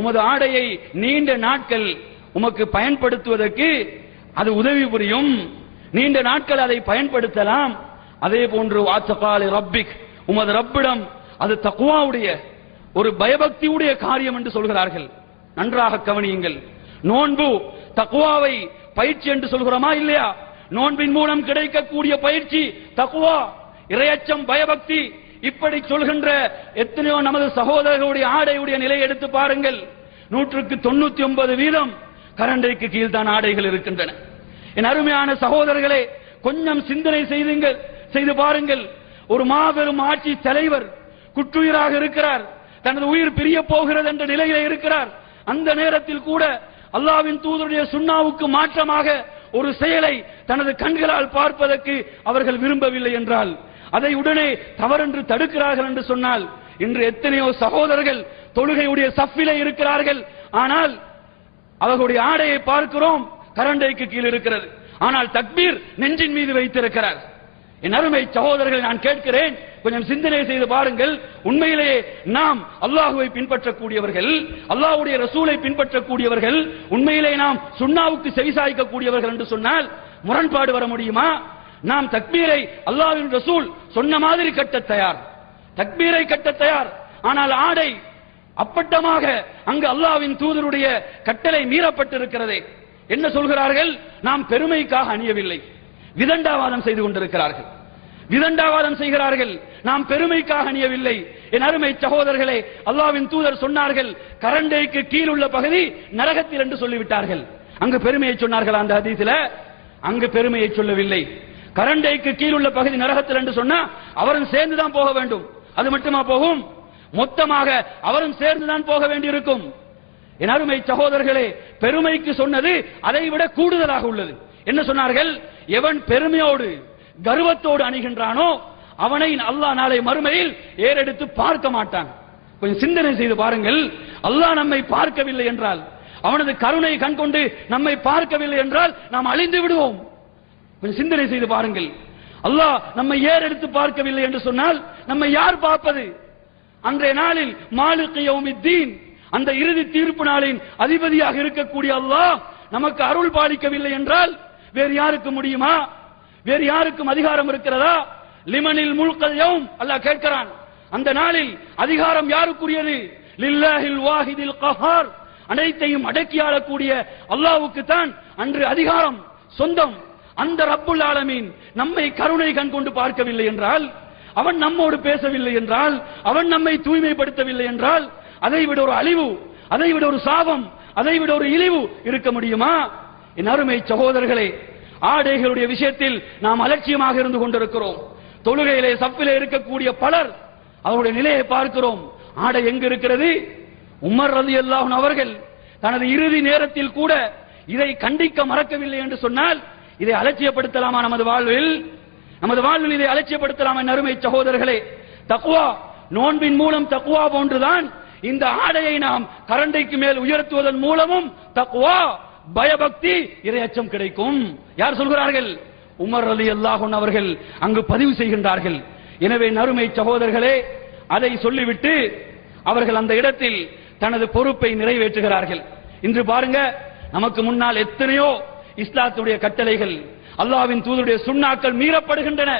உமது ஆடையை நீண்ட நாட்கள் உமக்கு பயன்படுத்துவதற்கு அது உதவி புரியும். நீண்ட நாட்கள் அதை பயன்படுத்தலாம். அதே போன்று வாத்தகாலி ரப்பிக், உமது ரப்பிடம் அது தக்வாவுடைய ஒரு பயபக்தியுடைய காரியம் என்று சொல்கிறார்கள். நன்றாக கவனியுங்கள். நோன்பு தக்வாவை பயிற்சி என்று சொல்கிறோமா இல்லையா? நோன்பின் மூலம் கிடைக்கக்கூடிய பயிற்சி தக்வா, இறையச்சம், பயபக்தி. இப்படி சொல்கின்ற எத்தனையோ நமது சகோதரர்களுடைய ஆடையுடைய நிலையை எடுத்து பாருங்கள். 99% கரண்டைக்கு கீழ் தான் ஆடைகள் இருக்கின்றன. என் அருமையான சகோதரர்களே, கொஞ்சம் சிந்தனை செய்து பாருங்கள். ஒரு மாபெரும் ஆட்சி தலைவர் குற்றுயிராக இருக்கிறார், தனது உயிர் பிரிய போகிறது என்ற நிலையிலே இருக்கிறார். அந்த நேரத்தில் கூட அல்லாஹ்வின் தூதருடைய சுன்னாவுக்கு மாற்றமாக ஒரு செயலை தனது கண்களால் பார்ப்பதற்கு அவர்கள் விரும்பவில்லை என்றால் அதை உடனே தவறென்று தடுக்கிறார்கள் என்று சொன்னால், இன்று எத்தனையோ சகோதரர்கள் தொழுகையுடைய சஃபிலே இருக்கிறார்கள். ஆனால் அவர்களுடைய ஆடையை பார்க்கிறோம், கரண்டைக்கு கீழ் இருக்கிறது. ஆனால் தக்பீர் நெஞ்சின் மீது வைத்திருக்கிறார். என் அருமை சகோதரர்களை நான் கேட்கிறேன், கொஞ்சம் சிந்தனை செய்து பாருங்கள். உண்மையிலேயே நாம் அல்லாஹுவை பின்பற்றக்கூடியவர்கள், அல்லாஹ்வுடைய ரசூலை பின்பற்றக்கூடியவர்கள், உண்மையிலே நாம் சுன்னாவுக்கு செவிசாய்க்கக்கூடியவர்கள் என்று சொன்னால் முரண்பாடு வர முடியுமா? நாம் தக்பீரை அல்லாஹ்வின் ரசூல் சொன்ன மாதிரி கட்ட தயார், தக்பீரை கட்ட தயார். ஆனால் ஆடை அப்பட்டமாக அங்கு அல்லாஹ்வின் தூதருடைய கட்டளை மீறப்பட்டிருக்கிறதே. என்ன சொல்கிறார்கள்? நாம் பெருமைக்காக அணியவில்லை, விதண்டாவாதம் செய்து கொண்டிருக்கிறார்கள், விதண்டாவாதம் செய்கிறார்கள். நாம் பெருமைக்காக அணியவில்லை. என் அருமை சகோதரர்களே, அல்லாஹ்வின் தூதர் சொன்னார்கள், கரண்டைக்கு கீழ் உள்ள பகுதி நரகத்தில் என்று சொல்லிவிட்டார்கள். அங்கு பெருமையை சொன்னார்கள். அந்த ஹதீஸில் அங்கு பெருமையை சொல்லவில்லை. கரண்டைக்கு கீழ் உள்ள பகுதி நரகத்தில் என்று சொன்னா அவரும் சேர்ந்துதான் போக வேண்டும். அது மட்டுமா போகும்? மொத்தமாக அவரும் சேர்ந்துதான் போக வேண்டியிருக்கும். என் அருமை சகோதரர்களே, பெருமைக்கு சொன்னது அதை விட கூடுதலாக உள்ளது. என்ன சொன்னார்கள்? எவன் பெருமையோடு கர்வத்தோடு அணிகின்றானோ அவனை அல்லாஹ் நாளை மறுமையில் ஏறெடுத்து பார்க்க மாட்டான். கொஞ்சம் சிந்தனை செய்து பாருங்கள். அல்லாஹ் நம்மை பார்க்கவில்லை என்றால், அவனது கருணை கண் கொண்டு நம்மை பார்க்கவில்லை என்றால் நாம் அழிந்து விடுவோம். கொஞ்சம் சிந்தனை செய்து பாருங்கள். அல்லாஹ் நம்மை ஏறெடுத்து பார்க்கவில்லை என்று சொன்னால் நம்மை யார் பார்ப்பது? அன்றைய நாளில் மாலிக் யௌமித்தீன், அந்த இறுதி தீர்ப்பு நாளின் அதிபதியாக இருக்கக்கூடிய அல்லாஹ் நமக்கு அருள் பாலிக்கவில்லை என்றால் வேறு யாருக்கு முடியுமா? வேறு யாருக்கும் அதிகாரம் இருக்கிறதா? லிமனில் முல்கல் யௌம், அல்லாஹ் கேட்கிறான். அந்த நாளில் அதிகாரம் யாருக்குரியது? லில்லாஹில் வாஹிதில் கஹார், அனைத்தையும் அடக்கி ஆளக்கூடிய அல்லாஹ்வுக்கு தான் அன்று அதிகாரம் சொந்தம். அந்த ரப்புல் ஆலமீன் நம்மை கருணை கண் கொண்டு பார்க்கவில்லை என்றால், அவன் நம்மோடு பேசவில்லை என்றால், அவன் நம்மை தூய்மைப்படுத்தவில்லை என்றால், அதை விட ஒரு அழிவு, அதை விட ஒரு சாபம், அதை விட ஒரு இழிவு இருக்க முடியுமா? என் அருமை சகோதரர்களே, ஆடைகளுடைய விஷயத்தில் நாம் அலட்சியமாக இருந்து கொண்டிருக்கிறோம். தொழுகையிலே சப்பிலே இருக்கக்கூடிய பலர் அவருடைய நிலையை பார்க்கிறோம். ஆடை எங்கு இருக்கிறது? உமர் ரலியல்லாஹு அன்ஹு அவர்கள் தனது இறுதி நேரத்தில் கூட இதை கண்டிக்க மறக்கவில்லை என்று சொன்னால் இதை அலட்சியப்படுத்தலாமா? நமது வாழ்வில் இதை அலட்சியப்படுத்தலாமா? என் அருமை சகோதரர்களே, தக்வா, நோன்பின் மூலம் தக்வா போன்றுதான் இந்த ஆடையை நாம் கரண்டைக்கு மேல் உயர்த்துவதன் மூலமும் தக்வா, பயபக்தி, இறையச்சம் கிடைக்கும். யார் சொல்கிறார்கள்? உமர் ரலியல்லாஹு அன்ஹு அவர்கள் அங்கு பதிவு செய்கின்றார்கள். எனவே நறுமை சகோதரர்களே, அதை சொல்லிவிட்டு அவர்கள் அந்த இடத்தில் தனது பொறுப்பை நிறைவேற்றுகிறார்கள். இன்று பாருங்க, நமக்கு முன்னால் எத்தனையோ இஸ்லாத்துடைய கட்டளைகள், அல்லாஹ்வின் தூதருடைய சுன்னாக்கள் மீறப்படுகின்றன.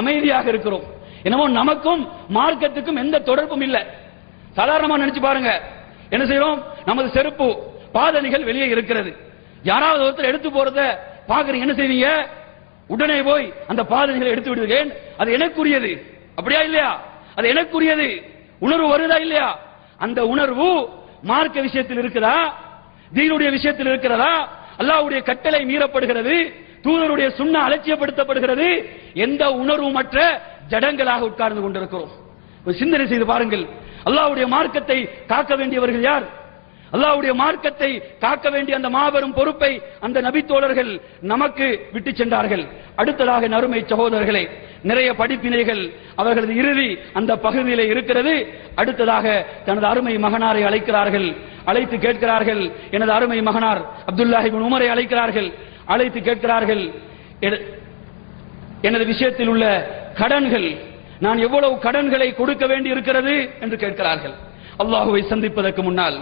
அமைதியாக இருக்கிறோம். என்னமோ நமக்கும் மார்க்கத்துக்கும் எந்த தொடர்பும் இல்லை. சாதாரணமா நினைச்சு பாருங்க. என்ன செய்யறோம்? நமது செருப்பு பாதணிகள் வெளியே இருக்கிறது. யாராவது ஒருத்தர் எடுத்து போறத பாக்குறீங்க, என்ன செய்வீங்க? உடனே போய் அந்த பாதணிகளை எடுத்து விடுவேன். அது எனக்குரியது, அப்படியா இல்லையா? அது எனக்குரியது உணர்வு வருதா இல்லையா? அந்த உணர்வு மார்க்க விஷயத்தில் இருக்குதா? தீனுடைய விஷயத்தில் இருக்கிறதா? அல்லாஹ்வுடைய கட்டளை மீறப்படுகிறது, தூதருடைய சுன்னா அலட்சியப்படுத்தப்படுகிறது. எந்த உணர்வுமற்ற ஜடங்களாக உட்கார்ந்து கொண்டிருக்கிறோம். சிந்தனை செய்து பாருங்கள். அல்லாஹ்வுடைய மார்க்கத்தை காக்க வேண்டியவர்கள் யார்? அல்லாஹ்வுடைய மார்க்கத்தை காக்க வேண்டிய அந்த மாபெரும் பொறுப்பை அந்த நபி தோழர்கள் நமக்கு விட்டு சென்றார்கள். அடுத்ததாக நறுமை சகோதரர்களே, நிறைய படிப்பினைகள் அவர்களது இறுதி அந்த பகுதியிலே இருக்கிறது. அடுத்ததாக தனது அருமை மகனாரை அழைக்கிறார்கள். அழைத்து கேட்கிறார்கள். எனது அருமை மகனார் அப்துல்லாஹ் இப்னு உமரை அழைக்கிறார்கள். அழைத்து கேட்கிறார்கள், எனது விஷயத்தில் உள்ள கடன்கள், நான் எவ்வளவு கடன்களை கொடுக்க வேண்டி இருக்கிறது என்று கேட்கிறார்கள். அல்லாஹுவை சந்திப்பதற்கு முன்னால்,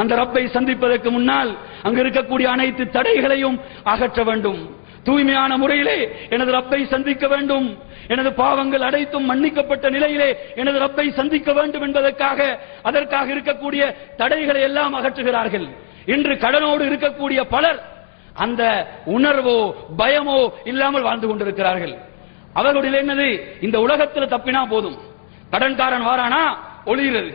அந்த ரப்பை சந்திப்பதற்கு முன்னால் அங்கு இருக்கக்கூடிய அனைத்து தடைகளையும் அகற்ற வேண்டும். தூய்மையான முறையிலே எனது ரப்பை சந்திக்க வேண்டும். எனது பாவங்கள் அனைத்தும் மன்னிக்கப்பட்ட நிலையிலே எனது ரப்பை சந்திக்க வேண்டும் என்பதற்காக, அதற்காக இருக்கக்கூடிய தடைகளை எல்லாம் அகற்றுகிறார்கள். இன்று கடனோடு இருக்கக்கூடிய பலர் அந்த உணர்வோ பயமோ இல்லாமல் வாழ்ந்து கொண்டிருக்கிறார்கள். அவர்களுடைய என்னது, இந்த உலகத்தில் தப்பினா போதும், கடன்காரன் வாரானா ஒளிகிறது,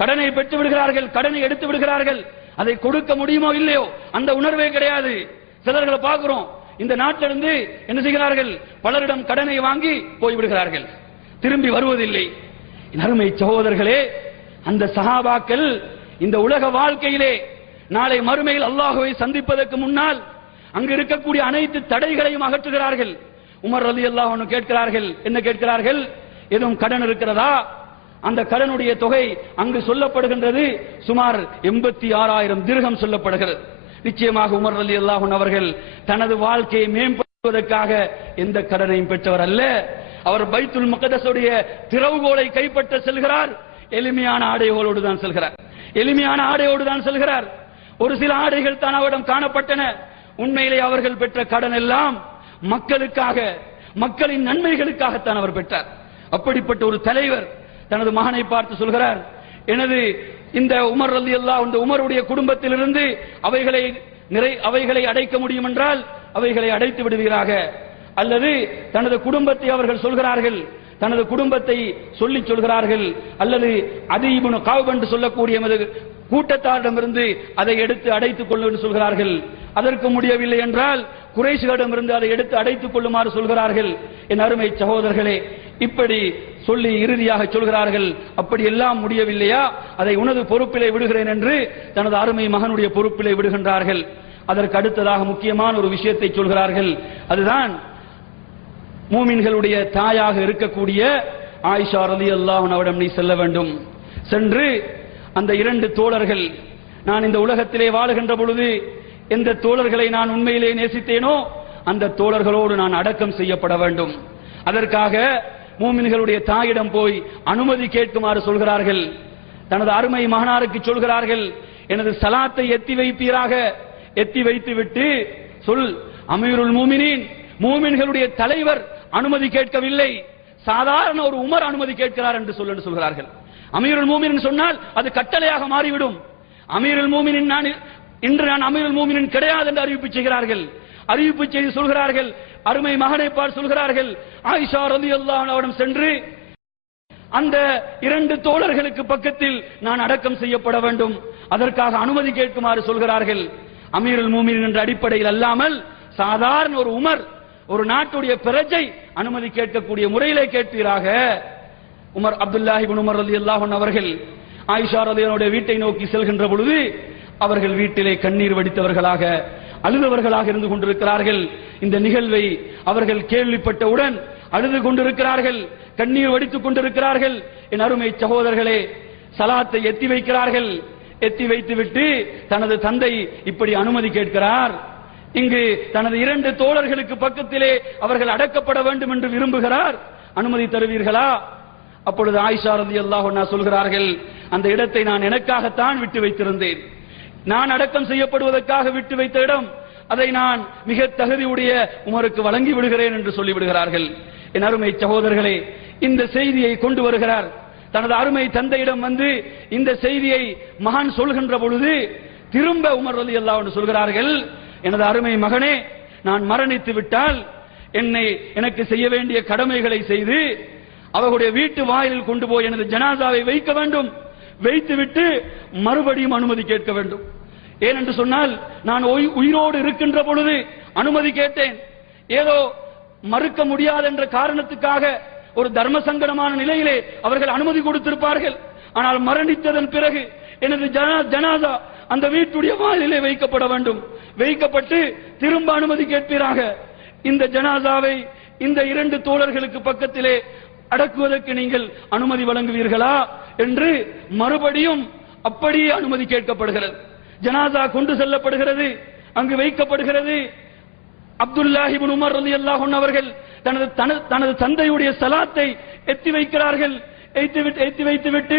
கடனை பெற்று விடுகிறார்கள், கடனை எடுத்து விடுகிறார்கள். அதை கொடுக்க முடியுமோ இல்லையோ அந்த உணர்வே கிடையாது. சிலர்களை பார்க்கிறோம், இந்த நாட்டிலிருந்து என்ன செய்கிறார்கள், பலரிடம் கடனை வாங்கி போய்விடுகிறார்கள், திரும்பி வருவதில்லை. அருமை சகோதரர்களே, அந்த சஹாபாக்கள் இந்த உலக வாழ்க்கையிலே நாளை மறுமையில் அல்லாஹுவை சந்திப்பதற்கு முன்னால் அங்கு இருக்கக்கூடிய அனைத்து தடைகளையும் அகற்றுகிறார்கள். உமர் ரலியல்லாஹு அன்ஹு கேட்கிறார்கள், என்ன கேட்கிறார்கள், எதுவும் கடன் இருக்கிறதா? அந்த கடனுடைய தொகை அங்கு சொல்லப்படுகின்றது சுமார் 86,000 திர்ஹம் சொல்லப்படுகிறது. நிச்சயமாக உமர் ரலியல்லாஹு அன்ஹு அவர்கள் தனது வாழ்க்கையை மேம்படுத்துவதற்காக எந்த கடனையும் பெற்றவர் அல்ல. அவர் பைத்துல் முகத்தஸுடைய திறவுகோலை கைப்பற்ற செல்கிறார். எளிமையான ஆடைகளோடு தான் செல்கிறார். எளிமையான ஆடையோடு தான் செல்கிறார். ஒரு சில ஆடைகள் தான் அவரிடம் காணப்பட்டன. உண்மையிலே அவர்கள் பெற்ற கடன் எல்லாம் மக்களுக்காக, மக்களின் நன்மைகளுக்காகத்தான் அவர் பெற்றார். அப்படிப்பட்ட ஒரு தலைவர் தனது மகனை பார்த்து சொல்கிறார், எனது இந்த உமர் ரலியல்லாஹு அன்ஹு, உமருடைய குடும்பத்திலிருந்து அவைகளை அடைக்க முடியும் என்றால் அவைகளை அடைத்து விடுவீராக. அல்லது தனது குடும்பத்தை அவர்கள் சொல்கிறார்கள், தனது குடும்பத்தை சொல்கிறார்கள், அல்லது அதி இப்னு கஅப் என்று சொல்லக்கூடிய கூட்டத்தாரிடமிருந்து அதை எடுத்து அடைத்துக் கொள்ளும் என்று சொல்கிறார்கள். அதற்கு முடியவில்லை என்றால் குறைஷிகளிடமிருந்து அதை எடுத்து அடைத்துக் கொள்ளுமாறு சொல்கிறார்கள். என் அருமை சகோதரர்களே, இப்படி சொல்லி இறுதியாக சொல்கிறார்கள், அப்படி எல்லாம் முடியவில்லையா, அதை உனது பொறுப்பிலே விடுகிறேன் என்று தனது அருமை மகனுடைய பொறுப்பிலே விடுகின்றார்கள். அதற்கு அடுத்ததாக முக்கியமான ஒரு விஷயத்தை சொல்கிறார்கள். அதுதான் மூமின்களுடைய தாயாக இருக்கக்கூடிய ஆயிஷா ரலியல்லாஹு அன்ஹாவிடம் நீ செல்ல வேண்டும். சென்று அந்த 2 தோழர்கள், நான் இந்த உலகத்திலே வாழுகின்ற பொழுது எந்த தோழர்களை நான் உண்மையிலே நேசித்தேனோ அந்த தோழர்களோடு நான் அடக்கம் செய்யப்பட வேண்டும். அதற்காக மூமின்களுடைய தாயிடம் போய் அனுமதி கேட்குமாறு சொல்கிறார்கள். தனது அருமை மகனாருக்கு சொல்கிறார்கள், எனது சலாத்தை எத்தி வைப்பீராக. எத்தி வைத்துவிட்டு சொல், அமீருல் மூமினீன், மூமின்களுடைய தலைவர் அனுமதி கேட்கவில்லை, சாதாரண ஒரு உமர் அனுமதி கேட்கிறார் என்று சொல்கிறார்கள். அமீருல் மூமினின் சொன்னால் அது கட்டளையாக மாறிவிடும். அமீருல் மூமினின் இன்று நான் அமீருல் மூமினின் கிடையாது என்று அறிவிப்பு செய்கிறார்கள். அறிவிப்பு செய்து சொல்கிறார்கள், அருமை மகனை பார் சொல்கிறார்கள், ஆயிஷா ரலியல்லாஹு அன்ஹாவிடம் சென்று அந்த 2 தோழர்களுக்கு பக்கத்தில் நான் அடக்கம் செய்யப்பட வேண்டும், அதற்காக அனுமதி கேட்குமாறு சொல்கிறார்கள். அமீருல் மூமினின் என்ற அடிப்படையில் அல்லாமல் சாதாரண ஒரு உமர், ஒரு நாட்டுடைய பிரஜை அனுமதி கேட்கக்கூடிய முறையிலே கேட்பீராக. உமர் அப்துல்லாஹ் இப்னு உமர் ரலியல்லாஹு அன்ஹு அவர்கள் ஆயிஷா ரலியல்லாஹு வீட்டை நோக்கி செல்கின்ற பொழுது அவர்கள் வீட்டிலே கண்ணீர் வடித்தவர்களாக, அழுதவர்களாக இருந்து கொண்டிருக்கிறார்கள். இந்த நிகழ்வை அவர்கள் கேள்விப்பட்டவுடன் அழுது கொண்டிருக்கிறார்கள், கண்ணீர் வடித்துக் கொண்டிருக்கிறார்கள். என் அருமை சகோதரர்களே, சலாத்தை எத்தி வைக்கிறார்கள். எத்தி வைத்துவிட்டு தனது தந்தை இப்படி அனுமதி கேட்கிறார். இங்கு தனது 2 தோழர்களுக்கு பக்கத்திலே அவர்கள் அடக்கப்பட வேண்டும் என்று விரும்புகிறார், அனுமதி தருவீர்களா? அப்பொழுது ஆயிஷா ரலியல்லாஹு அன்ஹா சொல்கிறார்கள், அந்த இடத்தை நான் எனக்காகத்தான் விட்டு வைத்திருந்தேன், நான் அடக்கம் செய்யப்படுவதற்காக விட்டு வைத்த இடம், அதை நான் மிக தகுதியுடைய உமருக்கு வழங்கி விடுகிறேன் என்று சொல்லிவிடுகிறார்கள். என் அருமை சகோதரர்களே, இந்த செய்தியை கொண்டு வருகிறார். தனது அருமை தந்தையிடம் வந்து இந்த செய்தியை மகன் சொல்கின்ற பொழுது திரும்ப உமர் ரலியல்லாஹு அன்ஹு சொல்கிறார்கள், எனது அருமை மகனே, நான் மரணித்து விட்டால் எனக்கு செய்ய வேண்டிய கடமைகளை செய்து அவர்களுடைய வீட்டு வாயிலில் கொண்டு போய் எனது ஜனாசாவை வைக்க வேண்டும், வைத்துவிட்டு மறுபடியும் அனுமதி கேட்க வேண்டும். ஏனென்று சொன்னால் நான் உயிரோடு இருக்கின்ற பொழுது அனுமதி கேட்டேன், ஏதோ மறுக்க முடியாது என்ற காரணத்துக்காக ஒரு தர்ம சங்கடமான நிலையிலே அவர்கள் அனுமதி கொடுத்திருப்பார்கள். ஆனால் மரணித்ததன் பிறகு எனது ஜனாசா அந்த வீட்டுடைய வாயிலே வைக்கப்பட வேண்டும், வைக்கப்பட்டு திரும்ப அனுமதி கேட்பீராக. இந்த ஜனாசாவை இந்த 2 தோழர்களுக்கு பக்கத்திலே அடக்குவதற்கு நீங்கள் அனுமதி வழங்குவீர்களா என்று மறுபடியும் அப்படியே அனுமதி கேட்கப்படுகிறது. ஜனாசா கொண்டு செல்லப்படுகிறது, அங்கு வைக்கப்படுகிறது. அப்துல்லாஹ் இப்னு உமர் ரலியல்லாஹு அன்ஹு அவர்கள் தனது தந்தையுடைய சலாத்தை எத்தி வைக்கிறார்கள். எத்தி வைத்துவிட்டு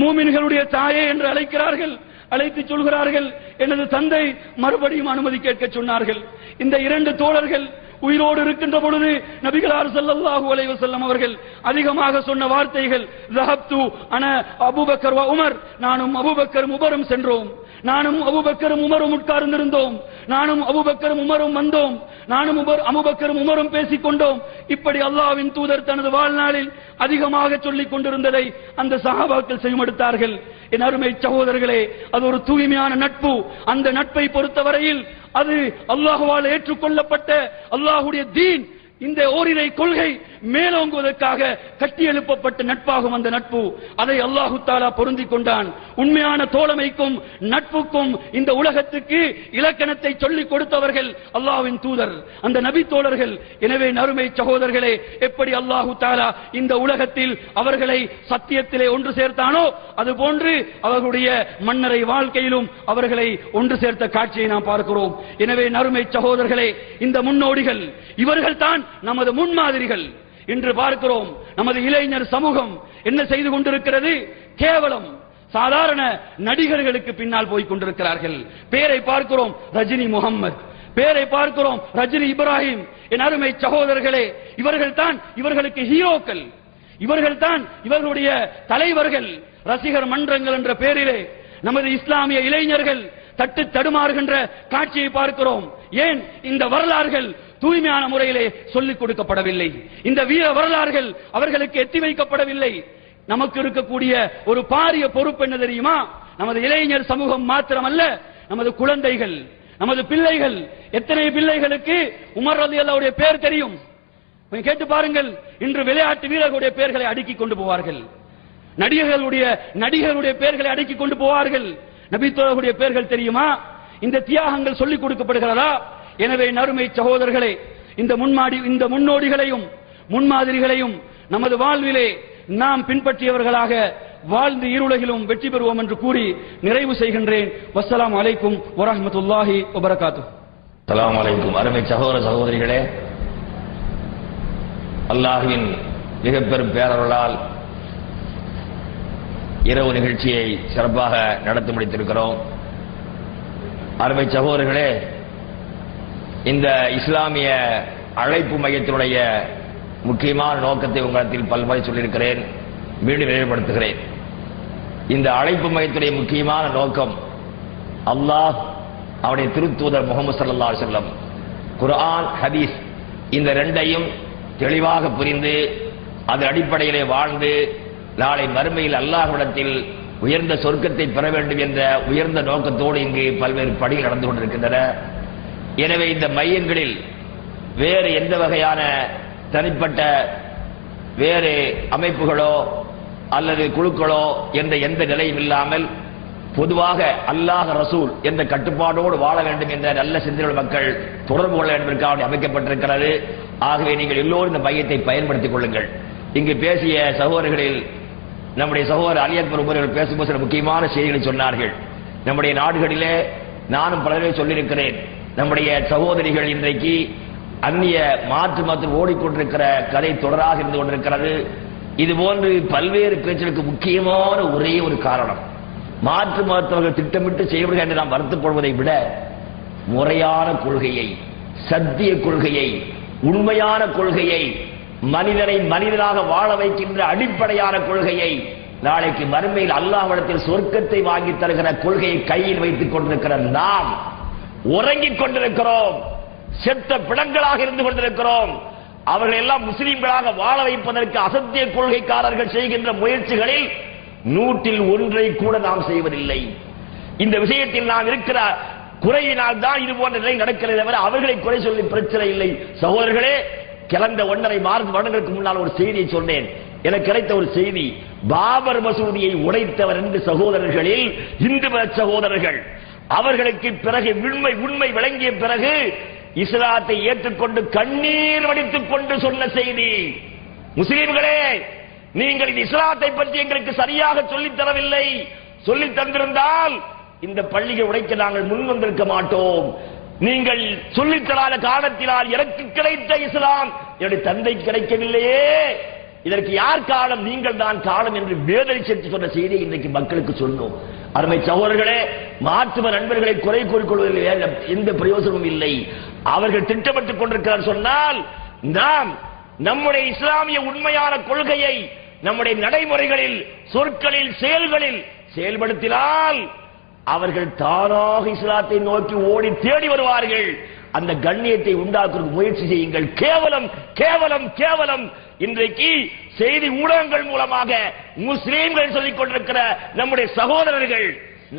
மூமின்களுடைய தாயே என்று அழைக்கிறார்கள். அழைத்து சொல்கிறார்கள், எனது தந்தை மறுபடியும் அனுமதி கேட்க சொன்னார்கள். இந்த இரண்டு தோழர்கள் உயிரோடு இருக்கின்ற பொழுது நபிகளார் ஸல்லல்லாஹு அலைஹி வஸல்லம் அவர்கள் அதிகமாக சொன்ன வார்த்தைகள், ذهبت انا ابو بكر وعمر, நானும் அபூபக்கரும் உமரும் சென்றோம், நானும் அபூபக்கரும் உமரும் உட்கார்ந்திருந்தோம், நானும் அபூபக்கரும் உமரும் வந்தோம், நானும் அபூபக்கரும் உமரும் பேசிக் கொண்டோம். இப்படி அல்லாஹ்வின் தூதர் தனது வாழ்நாளில் அதிகமாக சொல்லிக் கொண்டிருந்ததை அந்த சஹாபாக்கள் செய்யமடுத்தார்கள். என் அருமை சகோதரர்களே, அது ஒரு தூய்மையான நட்பு. அந்த நட்பை பொறுத்தவரையில் அது அல்லாஹ்வால் ஏற்றுக்கொள்ளப்பட்ட அல்லாஹ்வுடைய தீன், இந்த ஓரிரை கொள்கை மேலோங்குவதற்காக கட்டி எழுப்பப்பட்ட நட்பாகும் அந்த நட்பு. அதை அல்லாஹு தஆலா பொருந்திக் கொண்டான். உண்மையான தோழமைக்கும் நட்புக்கும் இந்த உலகத்துக்கு இலக்கணத்தை சொல்லிக் கொடுத்தவர்கள் அல்லாஹ்வின் தூதர், அந்த நபி தோழர்கள். எனவே நறுமை சகோதரர்களே, எப்படி அல்லாஹு தஆலா இந்த உலகத்தில் அவர்களை சத்தியத்திலே ஒன்று சேர்த்தானோ அதுபோன்று அவர்களுடைய மன்னரை வாழ்க்கையிலும் அவர்களை ஒன்று சேர்த்த காட்சியை நாம் பார்க்கிறோம். எனவே நறுமை சகோதரர்களே, இந்த முன்னோடிகள் இவர்கள் தான் நமது முன்மாதிரிகள். இன்று பார்க்கிறோம் நமது இளைஞர் சமூகம் என்ன செய்து கொண்டிருக்கிறது? கேவலம் சாதாரண நடிகர்களுக்கு பின்னால் போய் கொண்டிருக்கிறார்கள். பேரை பார்க்கிறோம் ரஜினி முகம்மது, பேரை பார்க்கிறோம் ரஜினி இப்ராஹிம். என் அருமை சகோதரர்களே, இவர்கள் தான் இவர்களுக்கு ஹீரோக்கள், இவர்கள் தான் இவர்களுடைய தலைவர்கள். ரசிகர் மன்றங்கள் என்ற பெயரிலே நமது இஸ்லாமிய இளைஞர்கள் தட்டு தடுமாறுகின்ற காட்சியை பார்க்கிறோம். ஏன் இந்த வரலாறுகள் தூய்மையான முறையிலே சொல்லிக் கொடுக்கப்படவில்லை? இந்த வீர வரலாறுகள் அவர்களுக்கு எத்தி வைக்கப்படவில்லை. நமக்கு இருக்கக்கூடிய ஒரு பாரிய பொறுப்பு என்ன தெரியுமா? நமது இளைஞர் சமூகம் மாத்திரமல்ல, நமது குழந்தைகள், நமது பிள்ளைகள். எத்தனை பிள்ளைகளுக்கு உமர் ரலியல்லாஹு அன்ஹுடைய பெயர் தெரியும்? கேட்டு பாருங்கள். இன்று விளையாட்டு வீரர்களுடைய பெயர்களை அடுக்கிக் கொண்டு போவார்கள், நடிகர்களுடைய பெயர்களை அடுக்கிக் கொண்டு போவார்கள். நபித்தோழர்களுடைய பெயர்கள் தெரியுமா? இந்த தியாகங்கள் சொல்லிக் கொடுக்கப்படுகிறதா? எனவே நறுமை சகோதரர்களே, இந்த முன்னோடிகளையும் முன்மாதிரிகளையும் நமது வாழ்விலே நாம் பின்பற்றியவர்களாக வாழ்ந்து இருளகிலும் வெற்றி பெறுவோம் என்று கூறி நிறைவு செய்கின்றேன். வஸ்ஸலாமு அலைக்கும் வரஹ்மத்துல்லாஹி வபரகாத்துஹு. அஸ்ஸலாமு அலைக்கும். அருமை சகோதர சகோதரிகளே, அல்லாஹ்வின் மிகப்பெரும் பேரருளால் இரவு நிகழ்ச்சியை சிறப்பாக நடத்தி முடித்திருக்கிறோம். அருமை சகோதரர்களே, இந்த இஸ்லாமிய அழைப்பு மையத்தினுடைய முக்கியமான நோக்கத்தை உங்களிடத்தில் பல்முறை சொல்லியிருக்கிறேன், மீண்டும் நினைவுபடுத்துகிறேன். இந்த அழைப்பு மையத்துடைய முக்கியமான நோக்கம் அல்லாஹ், அவருடைய திருத்தூதர் முஹம்மது ஸல்லல்லாஹு அலைஹி வஸல்லம், குர்ஆன் ஹதீஸ் இந்த ரெண்டையும் தெளிவாக புரிந்து அது அடிப்படையிலே வாழ்ந்து நாளை மறுமையில் அல்லாஹ்விடத்தில் உயர்ந்த சொர்க்கத்தை பெற வேண்டும் என்ற உயர்ந்த நோக்கத்தோடு இங்கு பல்வேறு பணிகள் நடந்து கொண்டிருக்கின்றன. எனவே இந்த மையங்களில் வேறு எந்த வகையான தனிப்பட்ட வேறு அமைப்புகளோ அல்லது குழுக்களோ என்ற எந்த நிலையும் இல்லாமல் பொதுவாக அல்லாஹ் ரசூல் என்ற கட்டுப்பாடோடு வாழ வேண்டும் என்ற நல்ல சிந்தனையுள்ள மக்கள் தொடர்பு கொள்ள வேண்டும் என்பதற்காக அமைக்கப்பட்டிருக்கிறது. ஆகவே நீங்கள் எல்லோரும் இந்த மையத்தை பயன்படுத்திக் கொள்ளுங்கள். இங்கு பேசிய சகோதரர்களில் நம்முடைய சகோதரர் அலி அக்பர் உமர்கள் பேசும்போது சில முக்கியமான செய்திகளை சொன்னார்கள். நம்முடைய நாடுகளிலே நானும் பலரை சொல்லியிருக்கிறேன், நம்முடைய சகோதரிகள் இன்றைக்கு அந்நிய மாற்று மதத்தில் ஓடிக்கொண்டிருக்கிற கதை தொடராக இருந்து கொண்டிருக்கிறது. இதுபோன்று பல்வேறு பிரச்சனைக்கு முக்கியமான ஒரே ஒரு காரணம், மாற்று மதத்தவர்கள் திட்டமிட்டு செய்வர்கள் என்று நாம் வருத்தப்படுவதை விட முறையான கொள்கையை, சத்திய கொள்கையை, உண்மையான கொள்கையை, மனிதனை மனிதனாக வாழ வைக்கின்ற அடிப்படையான கொள்கையை, நாளைக்கு மறுமையில் அல்லாஹ்விடத்தில் சொர்க்கத்தை வாங்கி தருகிற கொள்கையை கையில் வைத்துக் கொண்டிருக்கிற நாம் உறங்கிக் கொண்டிருக்கிறோம், செத்த பிணங்களாக இருந்து கொண்டிருக்கிறோம். அவர்கள் எல்லாம் முஸ்லிம்களாக வாழ வைப்பதற்கு அசத்திய கொள்கைக்காரர்கள் செய்கின்ற முயற்சிகளில் 100ல் 1 கூட நாம் செய்வதில்லை. இந்த விஷயத்தில் நாம் இருக்கிற குறையினால் தான் இது போன்ற நிலை நடக்கிறது தவிர அவர்களை குறை சொல்லி பிரச்சனை இல்லை. சகோதரர்களே, கிளந்த 1.5 வருடங்களுக்கு முன்னால் ஒரு செய்தியை சொன்னேன். எனக்கு கிடைத்த ஒரு செய்தி, பாபர் மசூதியை உடைத்தவர் என்று சகோதரர்களில் இந்து மத சகோதரர்கள், அவர்களுக்கு பிறகு உண்மை விளங்கிய பிறகு இஸ்லாத்தை ஏற்றுக்கொண்டு கண்ணீர் வடித்துக் கொண்டு சொன்ன செய்தி, முஸ்லிம்களே, நீங்கள் இந்த இஸ்லாத்தை பற்றி எங்களுக்கு சரியாக சொல்லித் தரவில்லை, சொல்லி தந்திருந்தால் இந்த பள்ளியை உடைக்க நாங்கள் முன் வந்திருக்க மாட்டோம். நீங்கள் சொல்லித்தராத காரணத்தினால் எனக்கு கிடைத்த இஸ்லாம் என்னுடைய தந்தை கிடைக்கவில்லையே, இதற்கு யார் காரணம்? நீங்கள் தான் காரணம் என்று வேதனை சேர்த்து சொன்ன செய்தியை இன்றைக்கு மக்களுக்கு சொன்னோம். அருமை சகோதரர்களே, மாற்றுவ நண்பர்களை குறை கூறிக்கொள்வதில் எந்த பிரயோஜனமும் இல்லை. அவர்கள் திட்டமிட்டுக் கொண்டிருக்கிறார் சொன்னால் நாம் நம்முடைய இஸ்லாமிய உண்மையான கொள்கையை நம்முடைய நடைமுறைகளில், சொற்களில், செயல்களில் செயல்படுத்தினால் அவர்கள் தானாக இஸ்லாத்தை நோக்கி ஓடி தேடி வருவார்கள். அந்த கண்ணியத்தை உண்டாக்குற முயற்சி செய்யுங்கள். கேவலம் கேவலம் கேவலம். இன்றைக்கு செய்தி ஊடகங்கள் மூலமாக முஸ்லீம்கள் சொல்லிக் கொண்டிருக்கிற நம்முடைய சகோதரர்கள்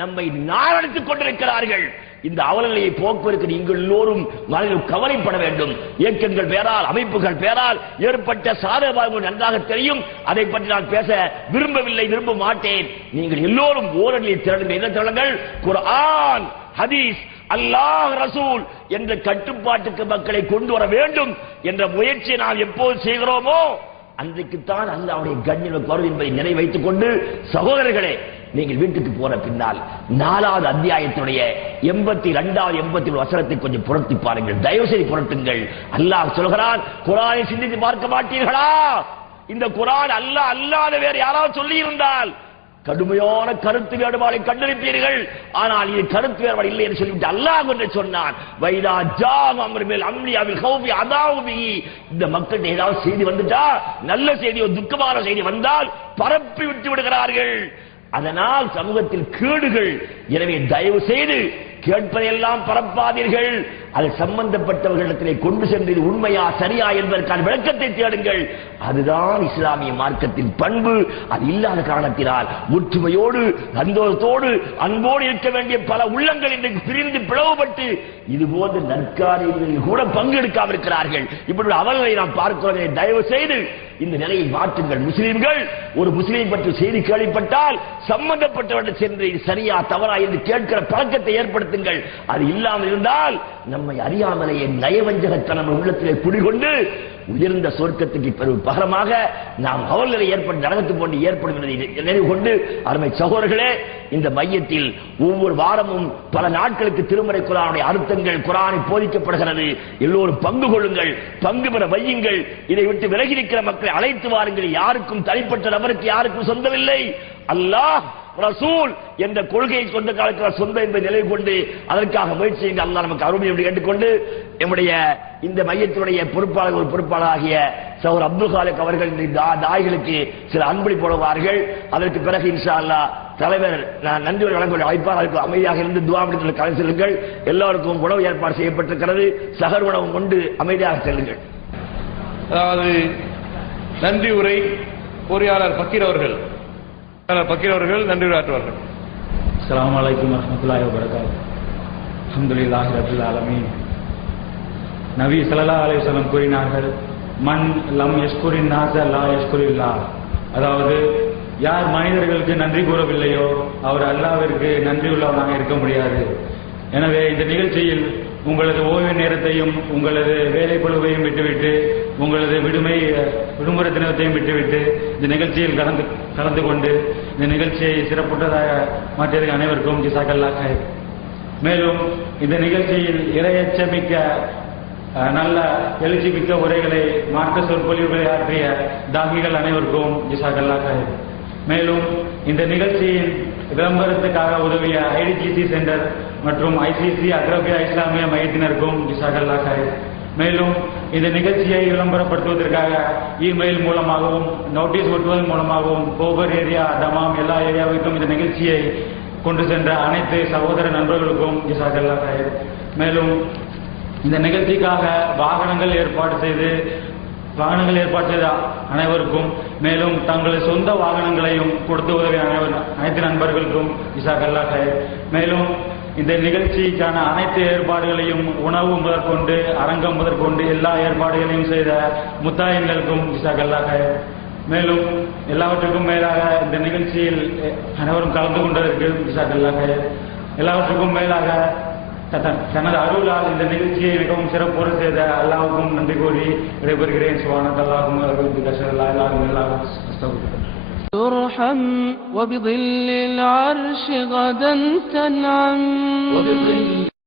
நம்மை நாரடித்துக் கொண்டிருக்கிறார்கள். இந்த அவலநிலையை போக்குவதற்கு நீங்கள் எல்லோரும் மனதில் கவலைப்பட வேண்டும். இயக்கங்கள் பேரால், அமைப்புகள் பேரால் ஏற்பட்ட சாதகபாதங்கள் நன்றாக தெரியும். அதை பற்றி நான் பேச விரும்பவில்லை, விரும்ப மாட்டேன். நீங்கள் எல்லோரும் ஓரணியை திரளுங்கள். என்ன திரளுங்கள்? குர்ஆன், ஹதீஸ், அல்லாஹ், ரசூல் என்ற கட்டுப்பாட்டுக்கு மக்களை கொண்டு வர வேண்டும் என்ற முயற்சியை நாம் எப்போது செய்கிறோமோ அன்றைக்குத்தான் அல்லாஹ்வுடைய கண்ணியம் வரும் என்பதை நினைவு வைத்துக் கொண்டு, சகோதரர்களே, நீங்கள் வீட்டுக்கு போன பின்னால் 4வது அத்தியாயத்துடைய 82வது 83 வசனத்தை கொஞ்சம் புரட்டி பாருங்கள். தயவு செய்து புரட்டுங்கள். அல்லாஹ் சொல்கிறான், குர்ஆனை சிந்தித்து பார்க்க மாட்டீர்களா? இந்த குர்ஆன் அல்லாஹ் அல்லாத வேறு யாராவது சொல்லி இருந்தால் கடுமையான கருத்து வேறுபாடை கண்டிருப்பீர்கள். ஆனால் இது கருத்து வேறுபாடு இல்லை என்று சொல்லிவிட்டு அல்லாஹ் என்று சொன்னான். வைதா ஜாம் அம்ருல் அம்ரி அவில் கௌஃபி அதாவு பிஹி. இந்த மக்களுக்கு ஏதாவது செய்தி வந்துட்டா, நல்ல செய்தியோ துக்கமான செய்தி வந்தால் பரப்பி விட்டு விடுகிறார்கள். அதனால் சமூகத்தில் கேடுகள். எனவே தயவு செய்து கேட்பதையெல்லாம் பரப்பாதீர்கள். அது சம்பந்தப்பட்டவர்களிடத்திலே கொண்டு சென்று இது உண்மையா சரியா என்பதற்கான விளக்கத்தை தேடுங்கள். அதுதான் இஸ்லாமிய மார்க்கத்தின் பண்பு. அது இல்லாத காரணத்தினால் ஒற்றுமையோடு, சந்தோஷத்தோடு, அன்போடு இருக்க வேண்டிய பல உள்ளங்கள் இன்றைக்கு பிரிந்து பிளவுபட்டு இது போன்ற நற்காரியங்களில் கூட பங்கெடுக்காமல் இருக்கிறார்கள். இப்படி அவர்களை நாம் பார்க்கிறோம். தயவு செய்து இந்த நிலையை மாற்றுங்கள். முஸ்லீம்கள் ஒரு முஸ்லீம் பற்றி செய்தி கேள்விப்பட்டால் சம்பந்தப்பட்டவர்கள் சென்று இது சரியா தவறா என்று கேட்கிற பழக்கத்தை ஏற்படுத்துங்கள். அது இல்லாமல் இருந்தால் நம்மை அறியாமலேயே நயவஞ்சகத்தனம் உள்ளத்திலே குடிகொண்டு உயர்ந்த சொர்க்கத்துக்கு பகரமாக நாம் அவர்களை ஏற்பட்டு நடந்து கொண்டு ஏற்படும் நினைவு கொண்டு, அருமை சகோதரர்களே, இந்த மையத்தில் ஒவ்வொரு வாரமும் பல நாட்களுக்கு திருமறை குர்ஆனுடைய அர்த்தங்கள் குர்ஆனில் போதிக்கப்படுகிறது. எல்லோரும் பங்கு கொள்ளுங்கள், பங்கு பெற வையுங்கள். இதை விட்டு விலகி இருக்கிற மக்களை அழைத்து வாருங்கள். யாருக்கும் தனிப்பட்ட நபருக்கு யாருக்கும் சொந்தமில்லை. அல்லாஹ், ரசூல் என்ற கொள்கையை சொந்த காலத்தில் சொந்த என்பதை நிலைவு கொண்டு அதற்காக முயற்சி செய்ய அல்லாஹ் நமக்கு அருமை என்று கேட்டுக்கொண்டு, நம்முடைய இந்த மையத்தினுடைய பொறுப்பாளர் ஒரு பொறுப்பாளராகிய சௌர் அப்துல் காலிக் அவர்கள் தாய்களுக்கு சில அன்பளிப்பு போடுவார்கள். அதற்கு பிறகு இன்ஷா அல்லாஹ் தலைவர் நன்றி வழங்க வாய்ப்பாளருக்கு அமைதியாக இருந்து துஆ கலந்து செல்லுங்கள். எல்லாருக்கும் உணவு ஏற்பாடு செய்யப்பட்டிருக்கிறது. சகர் உணவு கொண்டு அமைதியாக செல்லுங்கள். அதாவது நன்றி உரை பொறியாளர் பக்கீர் அவர்கள் நன்றி உரையாற்றுவார்கள். அஸ்ஸலாமு அலைக்கும் வரஹ்மத்துல்லாஹி வபரகாத்துஹு. அல்ஹம்துலில்லாஹி ரப்பில் ஆலமீன். நபி ஸல்லல்லாஹு அலைஹி வஸல்லம் கூறினார்கள், மன் லம் யஷ்குரின் நாஸ லா யஷ்குரில்லாஹ். அதாவது யார் மனிதர்களுக்கு நன்றி கூறவில்லையோ அவர் அல்லாஹ்விற்கு நன்றி உள்ளவனாக இருக்க முடியாது. எனவே இந்த நிகழ்ச்சியில் உங்களது ஓய்வு நேரத்தையும் உங்களது வேலை பளுவையும் விட்டுவிட்டு உங்களது விடுமுறை தினத்தையும் விட்டுவிட்டு இந்த நிகழ்ச்சியில் கலந்து கொண்டு இந்த நிகழ்ச்சியை சிறப்புற்றதாக மாற்றியது அனைவருக்கும் ஜஸாக்கல்லாஹ் ஹைர். மேலும் இந்த நிகழ்ச்சியில் இறையச்சமிக்க நல்ல எழுச்சி மிக்க உரைகளை, மார்க்க சொற்பொழிவுகளை ஆற்றிய தாகிகள் அனைவருக்கும் ஜஸாக்கல்லாஹ் ஹைர். மேலும் இந்த நிகழ்ச்சியின் விளம்பரத்துக்காக உதவிய ஐடிஜிசி சென்டர் மற்றும் ஐசிசி அக்ரபியா இஸ்லாமிய மையத்தினருக்கும் ஜஸாக்கல்லாஹ் ஹைர். மேலும் இந்த நிகழ்ச்சியை விளம்பரப்படுத்துவதற்காக இமெயில் மூலமாகவும் நோட்டீஸ் ஒட்டுவதன் மூலமாகவும் கோபர் ஏரியா, தமாம் எல்லா ஏரியாவுக்கும் இந்த நிகழ்ச்சியை கொண்டு சென்ற அனைத்து சகோதர நண்பர்களுக்கும் ஜஸாக்கல்லாஹ் ஹைர். மேலும் இந்த நிகழ்ச்சிக்காக வாகனங்கள் ஏற்பாடு செய்த அனைவருக்கும், மேலும் தங்களது சொந்த வாகனங்களையும் கொடுத்து உதவிய அனைத்து நண்பர்களுக்கும் ஜஸாக்கல்லாஹ் ஹைர். மேலும் இந்த நிகழ்ச்சிக்கான அனைத்து ஏற்பாடுகளையும், உணவு முதற்கொண்டு அரங்கம் முதற்கொண்டு எல்லா ஏற்பாடுகளையும் செய்த முத்தாயின்களுக்கும் ஜஸாக்கல்லாஹ் ஹைர். மேலும் எல்லாவற்றுக்கும் மேலாக இந்த நிகழ்ச்சியில் அனைவரும் கலந்து கொண்டதற்கு ஜஸாக்கல்லாஹ் ஹைர். எல்லாவற்றுக்கும் மேலாக தனது அருளால் இந்த நிகழ்ச்சியை மிகவும் சிறப்போடு செய்த அல்லாஹ்வுக்கும் நன்றி கூறி விடைபெறுகிறேன். சுப்ஹானல்லாஹி வ பிஹம்திஹி. ترحم وبظل العرش غدا تنعم وبظل